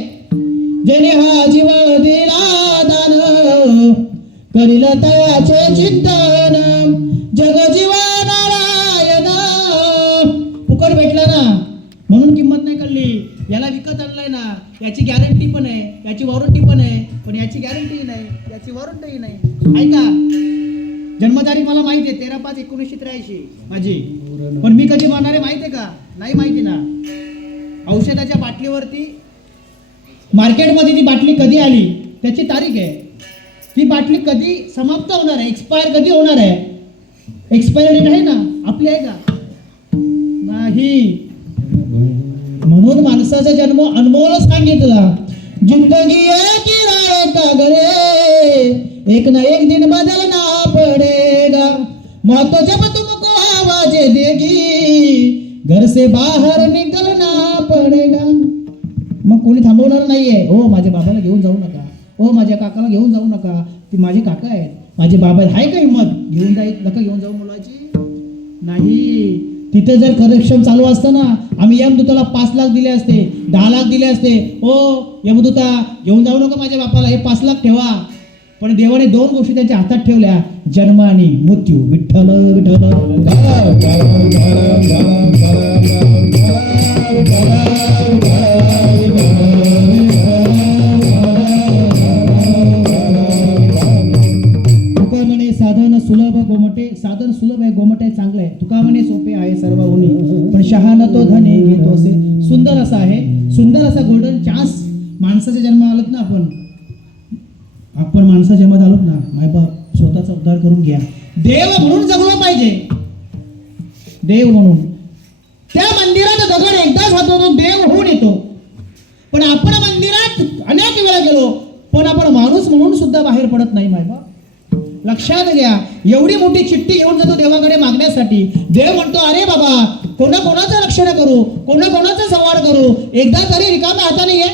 जेणे हा जीव दिला दान, करील तयाचे चिंतन, जग जीवा नारायण. फुकट भेटला ना म्हणून किंमत नाही कळली. याला विकत आणलाय ना, याची गॅरंटी पण आहे, याची वॉरंटी पण आहे, पण याची गॅरंटी नाही, याची वॉरंटी नाही. ऐका, जन्मतारीख मला माहिती आहे 13/5/1983 माझी, पण मी कधी मरणार आहे माहिती आहे का? नाही माहिती ना. औषधाच्या बाटलीवरती मार्केटमध्ये ती बाटली कधी आली त्याची तारीख आहे. ती बाटली कधी समाप्त होणार आहे, एक्सपायर कधी होणार आहे, एक्सपायरी डेट आहे ना आपली, आहे का? नाही. म्हणून माणसाचा जन्म अनमोल सांगितला. जिंदगी एक राह का गरे, एक ना एक दिन बदलना पडेगा, मौत जब तुमको आवाज देगी, घर से बाहर निकलना पडेगा. मग कोणी थांबवणार नाहीये. हो माझ्या बाबाला घेऊन जाऊ नका, हो माझ्या काकाला घेऊन जाऊ नका, ती माझे काका आहेत, माझे बाबा आहेत. आहे का हिंमत घेऊन जाईल? नका घेऊन जाऊ मुलाची. नाही. तिथे जर करेक्शन चालू असतं ना, आम्ही यमदूताला 5 लाख दिले असते, 10 लाख दिले असते. हो यमदूता घेऊन जाऊ नका माझ्या बापाला, हे 5 लाख ठेवा. पण देवाने 2 गोष्टी त्यांच्या हातात ठेवल्या, जन्म आणि मृत्यू. विठ्ठल विठ्ठल. तुका म्हणे साधन सुलभ गोमटे, साधन सुलभ आहे, गोमटे चांगलं आहे. तुका म्हणे सोपे आहे सर्व होणे, पण शहाणा तो धने घेतो असे. सुंदर असा आहे, सुंदर असा गोल्डन चान्स. माणसाच्या जन्म आलोत ना आपण माणसाच्या जन्मात आलोत ना, मायबाप स्वतःचा उद्धार करून घ्या. देव म्हणून जगलो पाहिजे, देव म्हणून. त्या मंदिरात दगड एकदाच हातवतो, देव होऊन येतो. पण आपण मंदिरात अनेक वेळा गेलो, पण बाहेर पडत नाही मायबाप. लक्षात घ्या, एवढी मोठी चिठ्ठी घेऊन जातो देवाकडे मागण्यासाठी. देव म्हणतो अरे बाबा, कोणाचं रक्षण करू, कोणाचा संवार करू, एकदा तरी रिकाम्या हाताने ये.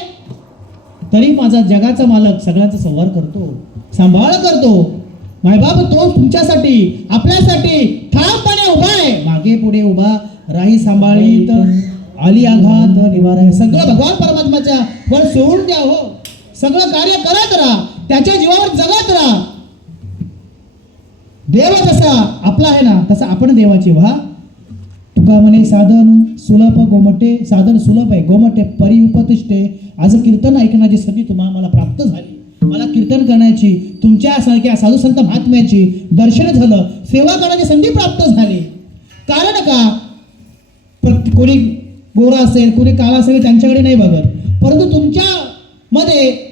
तरी माझा जगाचा मालक सगळ्याचा संवार करतो, सांभाळ करतो. मायबाप तो तुमच्यासाठी, आपल्यासाठी ठामपणे उभा आहे. मागे पुढे उभा राही सांभाळीत, आली आघात निवारा. सगळं भगवान परमात्माच्या वर सोडून द्या हो. सगळं कार्य करत राहा, त्याच्या जीवावर जगत राहा. देव जसा आपला आहे ना, तसा आपण देवाचे व्हा. तुका म्हणे साधन सुलभ गोमटे, साधन सुलभ आहे गोमटे परी उपतिष्ठे. आज कीर्तन ऐकण्याची संधी तुम्हाला मला प्राप्त झाली. मला कीर्तन करण्याची, तुमच्यासारख्या साधू संत महात्म्याची दर्शन झालं, सेवा करण्याची संधी प्राप्त झाली. कारण का, कोणी गोरा असेल, कोणी काळा असेल, त्यांच्याकडे नाही बघत. परंतु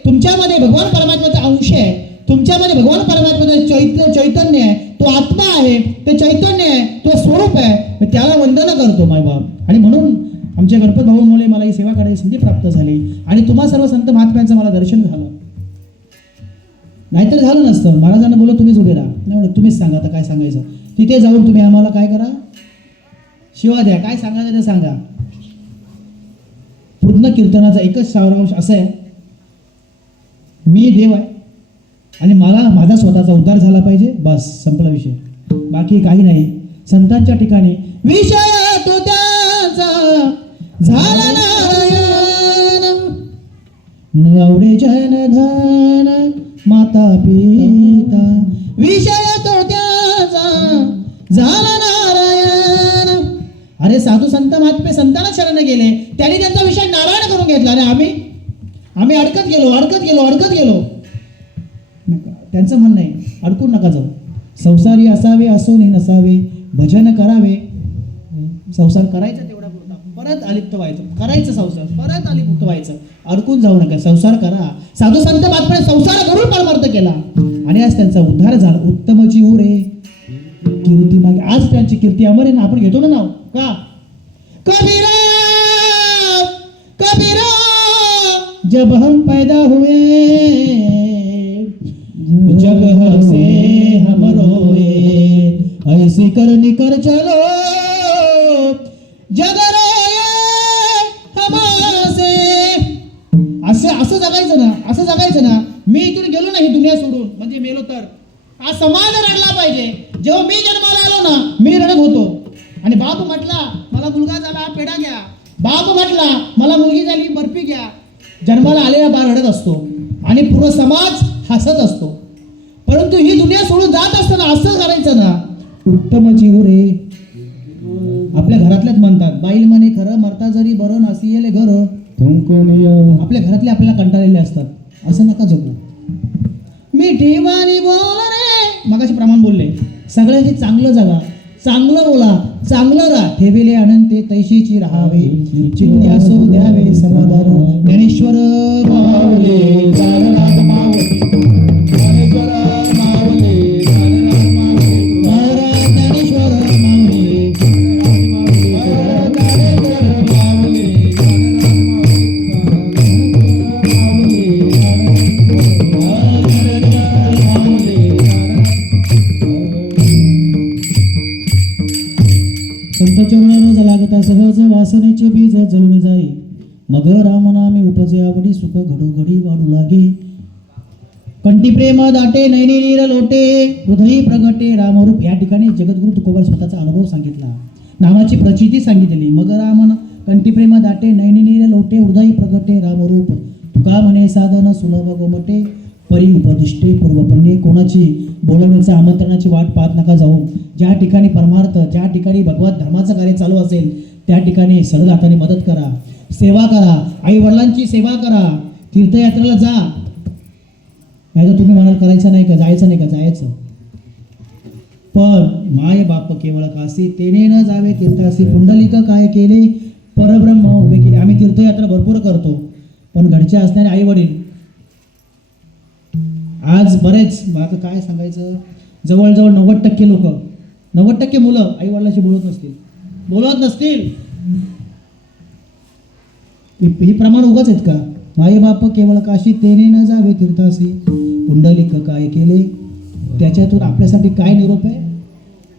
तुमच्यामध्ये भगवान परमात्म्याचा अंश आहे. तुमच्यामध्ये भगवान परमात्म्याचं चैतन्य आहे, तो आत्मा आहे, ते चैतन्य आहे, तो स्वरूप आहे. मी त्याला वंदना करतो मायबाप. आणि म्हणून आमच्या गणपत भाऊमुळे मला ही सेवा करायची संधी प्राप्त झाली. आणि तुम्हा सर्व संत महात्म्यांचं मला दर्शन झालं. नाहीतर झालं नसतं. महाराजांना बोललो तुम्हीच उभे राहा. नाही म्हणत तुम्हीच सांगा आता काय सांगायचं. तिथे जाऊन तुम्ही आम्हाला काय करा, शिवा द्या, काय सांगायचं ते सांगा. पूर्ण कीर्तनाचा एकच सारांश असं आहे, मी देव आहे आणि मला माझा स्वतःचा उद्धार झाला पाहिजे, बस संपला विषय. बाकी काही नाही. संतांच्या ठिकाणी विषय तो त्याचा झाला नारायण, नवरे जन धन माता पिता. विषय तो त्याचा झाला नारायण. अरे साधू संत महात्मे संतांना शरण गेले, त्यांनी त्यांचा विषय नारायण करून घेतला. आणि आम्ही अडकत गेलो. त्यांचं म्हणणं आहे अडकून नका जाऊ. संसारी असावे असोनी नसावे, भजन करावे. संसार करायचा तेवढा पुरता, परत अलिप्त व्हायचं. करायचं संसार, परत अलिप्त व्हायचं. अडकून जाऊ नका, संसार करा. साधू संत महात्म्याने संसार करून परमार्थ केला आणि आज त्यांचा उद्धार झाला. उत्तमची उरे कीर्ती मागे, आज त्यांची कीर्ती अमर आहे ना. आपण घेतो ना नाव का, कबीरा जब हम पैदा हुए जग हसे हम रोए, ऐसी करनी कर चलो जग रोए हम हसे. असं जगायचं ना. मी इथून गेलो ना ही दुनिया सोडून, म्हणजे मेलो तर हा समाज रडला पाहिजे. जेव्हा मी जन्माला आलो ना, मी रडत होतो. आणि बाप म्हटला मला मुलगा झाला, पेढा घ्या. बाप म्हटला मला मुलगी झाली, बर्फी घ्या. जन्माला आलेला बाळ रडत असतो आणि पूर्ण समाज हसत असतो. परंतु ही दुनिया सोडून जात असताना असं करायचं ना. उत्तम जीव रे, आपल्या घरातल्याच म्हणतात, बाईल म्हणे खरं मरता जरी बरं नसिले घर. आपल्या घरातले आपल्याला कंटाळलेले असतात. असं नका जगू. मिठी वाणी बोल रे, मगाशी प्रमाण बोलले. सगळ्यांची चांगलं जगा, चांगलं बोला, चांगलं राहा. ठेविले अनंते तैशीची राहावे, चित्ते असो द्यावे समाधान. ज्ञानेश्वर माऊली ज्ञानेश्वर माऊली संत चरणावर लागता सहज वासनेचे बीज जळून जाई. मग राम नामे उपजे आवडी, सुख घडोघडी वाढू लागे. कंठी प्रेम दाटे नैनी नीर लोटे, हृदयी प्रगटे रामरूप. या ठिकाणी जगद्गुरु तुकोबर स्वतःचा अनुभव सांगितला, नामाची प्रचिती सांगितली. मग राम कंठी प्रेम दाटे नैनी नीर लोटे, हृदयी प्रगटे रामरूप. तुका म्हणे साधन सुलभ गोमटे, परी उपदिष्टे पूर्वपणे. कोणाची बोलवण्याचं आमंत्रणाची वाट पाहत नका जाऊ. ज्या ठिकाणी परमार्थ, ज्या ठिकाणी भगवत धर्माचं कार्य चालू असेल त्या ठिकाणी सरळ हाताने मदत करा, सेवा करा, आई वडिलांची सेवा करा, तीर्थयात्रेला जा. नाही तर तुम्ही म्हणाल करायचं नाही का, जायचं नाही का, जायचं. पण माय बाप केवळ कासी, तेने न जावे तीर्थासी. पुंडलिक काय केले, परब्रह्म उभे केले. आम्ही तीर्थयात्रा भरपूर करतो, पण घरचे असणारे आई वडील आज बरेच, आता काय सांगायचं, जवळजवळ 90% लोक, 90% मुलं आई वडिलांशी बोलत नसतील. ही प्रमाण उगाच आहेत का? माये बाप केवळ काशी तेने न जावे तीर्थासी. पुंडलिक काय केले त्याच्यातून आपल्यासाठी काय निरोप आहे?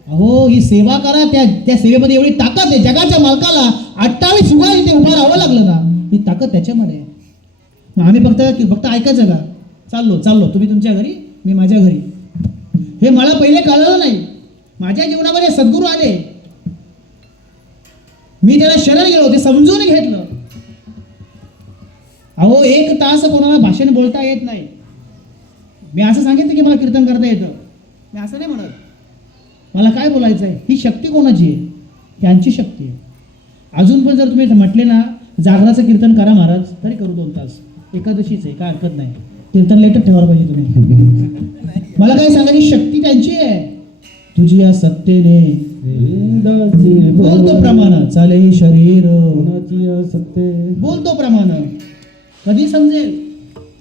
अहो ही सेवा करा, त्या सेवेमध्ये एवढी ताकद आहे. जगाच्या मालकाला 28 युगात इथे उभा राहावं लागलं ना, ही ताकद त्याच्यामध्ये आहे. मग आम्ही फक्त ऐकायचं का? चाललो तुम्ही तुमच्या घरी, मी माझ्या घरी. हे मला पहिले कळलं नाही. माझ्या जीवनामध्ये सद्गुरू आले, मी त्याला शरण गेलो, ते समजून घेतलं. अहो 1 तास कोणाला भाषण बोलता येत नाही. मी असं सांगितलं की मला कीर्तन करता येतं, मी असं नाही म्हणत. मला काय बोलायचं आहे, ही शक्ती कोणाची आहे? त्यांची शक्ती आहे. अजून पण जर तुम्ही म्हटले ना जागराचं कीर्तन करा महाराज, तरी करू 2 तास. एकादशीच आहे, काय हरकत नाही. कीर्तन लेटच ठेवायला पाहिजे तुम्ही. मला काय सांगायची शक्ती त्यांची आहे. तुझी या सत्तेने बोलतो प्रमाण चाले हे शरीर, बोलतो प्रमाण कधी समजेल?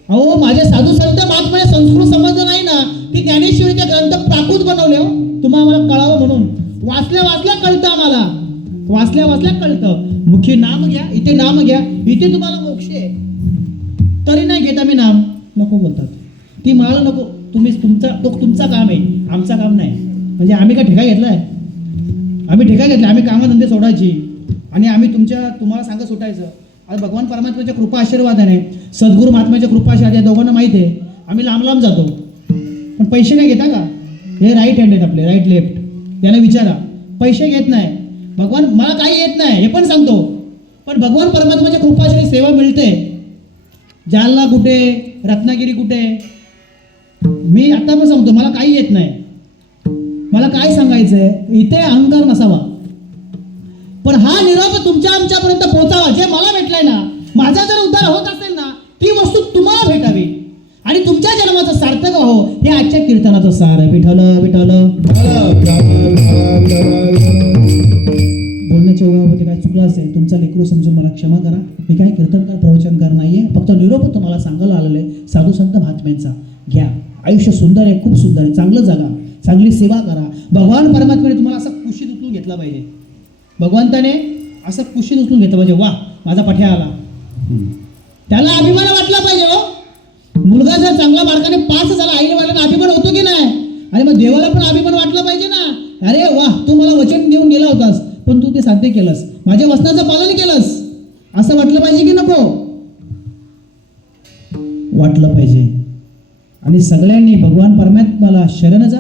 अहो माझे साधू संत महात्मा संस्कृत समजलं नाही ना, ती ज्ञानेश्वरीचे ग्रंथ प्राकृत बनवले हो, तुम्हाला कळावं म्हणून. वाचल्या कळतं आम्हाला, वाचल्या कळतं. मुखी नाम घ्या, इथे नाम घ्या, इथे तुम्हाला मोक्ष आहे. तरी नाही घेत आम्ही नाम, नको बोलतात. ती माळ नको, तुमचा काम आहे, आमचा काम नाही. म्हणजे आम्ही काय ठेका घेतलाय? आम्ही ठेका घेतला, आम्ही कामधंदे सोडायची आणि आम्ही तुम्हाला सांगत सुटायचं. आता भगवान परमात्म्याच्या कृपा आशीर्वादाने, सद्गुरू महात्म्याच्या कृपा आशीर्वाद या दोघांना माहिती आहे. आम्ही लांब जातो, पण पैसे काय घेता का? हे राईट हँड आहेत आपले, राईट लेफ्ट, याला विचारा. पैसे घेत नाही. भगवान मला काही येत नाही हे पण सांगतो, पण भगवान परमात्म्याच्या कृपा आशीर्वाद सेवा मिळते. जालना कुठे, रत्नागिरी कुठे, मी आता पण सांगतो मला काही येत नाही. मला काय सांगायचंय, इथे अहंकार नसावा, पण हा निरोप तुमच्या आमच्यापर्यंत पोहोचावा. जे मला भेटलंय ना, माझा जर उद्धार होत असेल ना, ती वस्तू तुम्हाला भेटावी आणि तुमच्या जन्माचं सार्थक व्हावं, हे आजच्या कीर्तनाचं सार आहे. विठ्ठल बोलण्याच्या ओघामध्ये काय चुकलं असेल, तुमचा लेकरू समजून मला क्षमा करा. मी काय कीर्तनकार प्रवचनकार नाहीये, फक्त निरोप तुम्हाला सांगायला आलेलं आहे. साधू संत महात्म्यांचा घ्या. आयुष्य सुंदर आहे, खूप सुंदर आहे. चांगलं जगा, चांगली सेवा करा. भगवान परमात्म्याने तुम्हाला असं कुशीत उचलून घेतला पाहिजे. भगवंताने असं कुशीत उचलून घेतलं पाहिजे. वा माझा पठ्या आला, त्याला अभिमान वाटला पाहिजे. हो मुलगा जर चांगल्या मार्गाने पास झाला, आईने वाटला अभिमान होतो की नाही? आणि मग देवाला पण अभिमान वाटला पाहिजे ना. अरे वा, तू मला वचन देऊन गेला होतास, पण तू ते साध्य केलंस, माझ्या वचनाचं पालन केलंस, असं वाटलं पाहिजे की नको? वाटलं पाहिजे. आणि सगळ्यांनी भगवान परमात्म्याला शरण जा.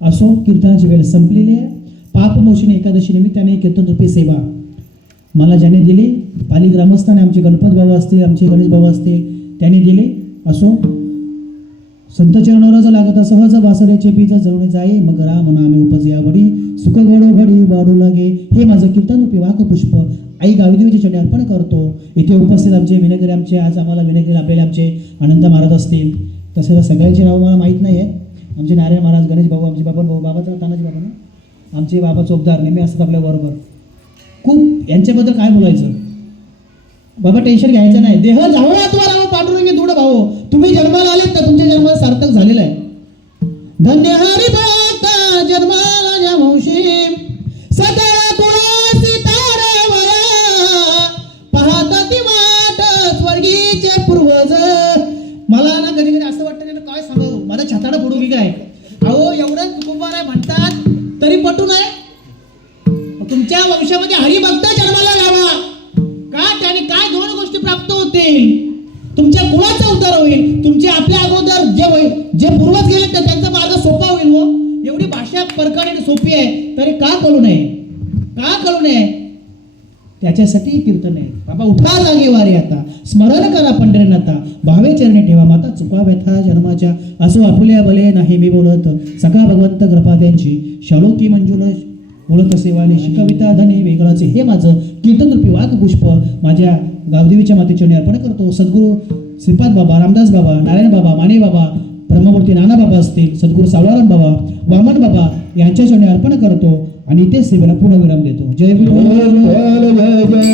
असो, कीर्तनाची वेळ संपलेली आहे. पापमोचनी एकादशी निमित्ताने कीर्तन रूपी सेवा मला ज्याने दिली, पाली ग्रामस्थाने, आमचे गणपत बाबा असतील, आमचे गणेश बाबा असतील, त्यांनी दिली. असो, संत चरणरज लागता सहज वासरेचे पीज जळून जाई, मग राम नामे उपजया वडी, सुख घडो घडी वाढू लागे. हे माझं कीर्तन रूपी वाक पुष्प आई गावीदेवीच्या चरणी अर्पण करतो. इथे उपस्थित आमचे विनगरी, आमचे आज आम्हाला विनगरी लाभलेले आमचे अनंत महाराज असतील, तसेच सगळ्यांची नावं मला माहीत नाही आहे. आमचे नारायण महाराज, गणेश भाऊ, आमचे बाबा भाऊ, बाबाचा तानाजी बाबा ना, आमचे बाबा चोपदार नेहमी असतात आपल्याबरोबर. खूप यांच्याबद्दल काय बोलायचं बाबा, टेन्शन घ्यायचं नाही. देह जावो अथवा राहो पांडुरंगी दूढ भावो, तुम्ही जन्माला आलेत तर तुमच्या जन्माला सार्थक झालेलं आहे. धन्य हरी भक्त जन्माला ज्या वंशी, सदा कुळासी तारवया, पाहत ती वाट स्वर्गीचे पूर्वज. मला ना कधी कधी असं वाटतं ना, काय सांगावं, माझं छाताडं फोडू की काय? अहो एवढं तुकुंबार आहे म्हणतात तरी पटू नये. तुमच्या वंशामध्ये हरिभक्त जन्माला लावा का? त्याने काय 2 गोष्टी प्राप्त होतील. तुमच्या कुळाचा उद्धार होईल, तुमचे आपल्या अगोदर जे पूर्वज गेले तर त्यांचा मार्ग सोपा होईल. व एवढी भाषा परकणी सोपी आहे तरी का कळू नये, का कळू नये? त्याच्यासाठी कीर्तन आहे. बाबा उठा जागे वारे आता, स्मरण करा पंढरीनाथा, भावे चरणी ठेवा माता चुका व्यथा जन्माच्या. असो आपुल्या भले नाही मी बोलत, सका भगवंत कृपा त्यांची, शालोकी मंजुळ बोलत सेवाने शिकविता धने वेगळाचे. हे माझं कीर्तन रूपी वाघ पुष्प माझ्या गावदेवीच्या मातेचरणी अर्पण करतो. सद्गुरू श्रीपाद बाबा, रामदास बाबा, नारायण बाबा, माने बाबा, ब्रह्ममूर्ती नाना बाबा असतील, सद्गुरू सावळाराम बाबा, वामन बाबा यांच्या चरणी अर्पण करतो आणि इथे सेवेला पूर्ण विराम देतो. जय विठ्ठल.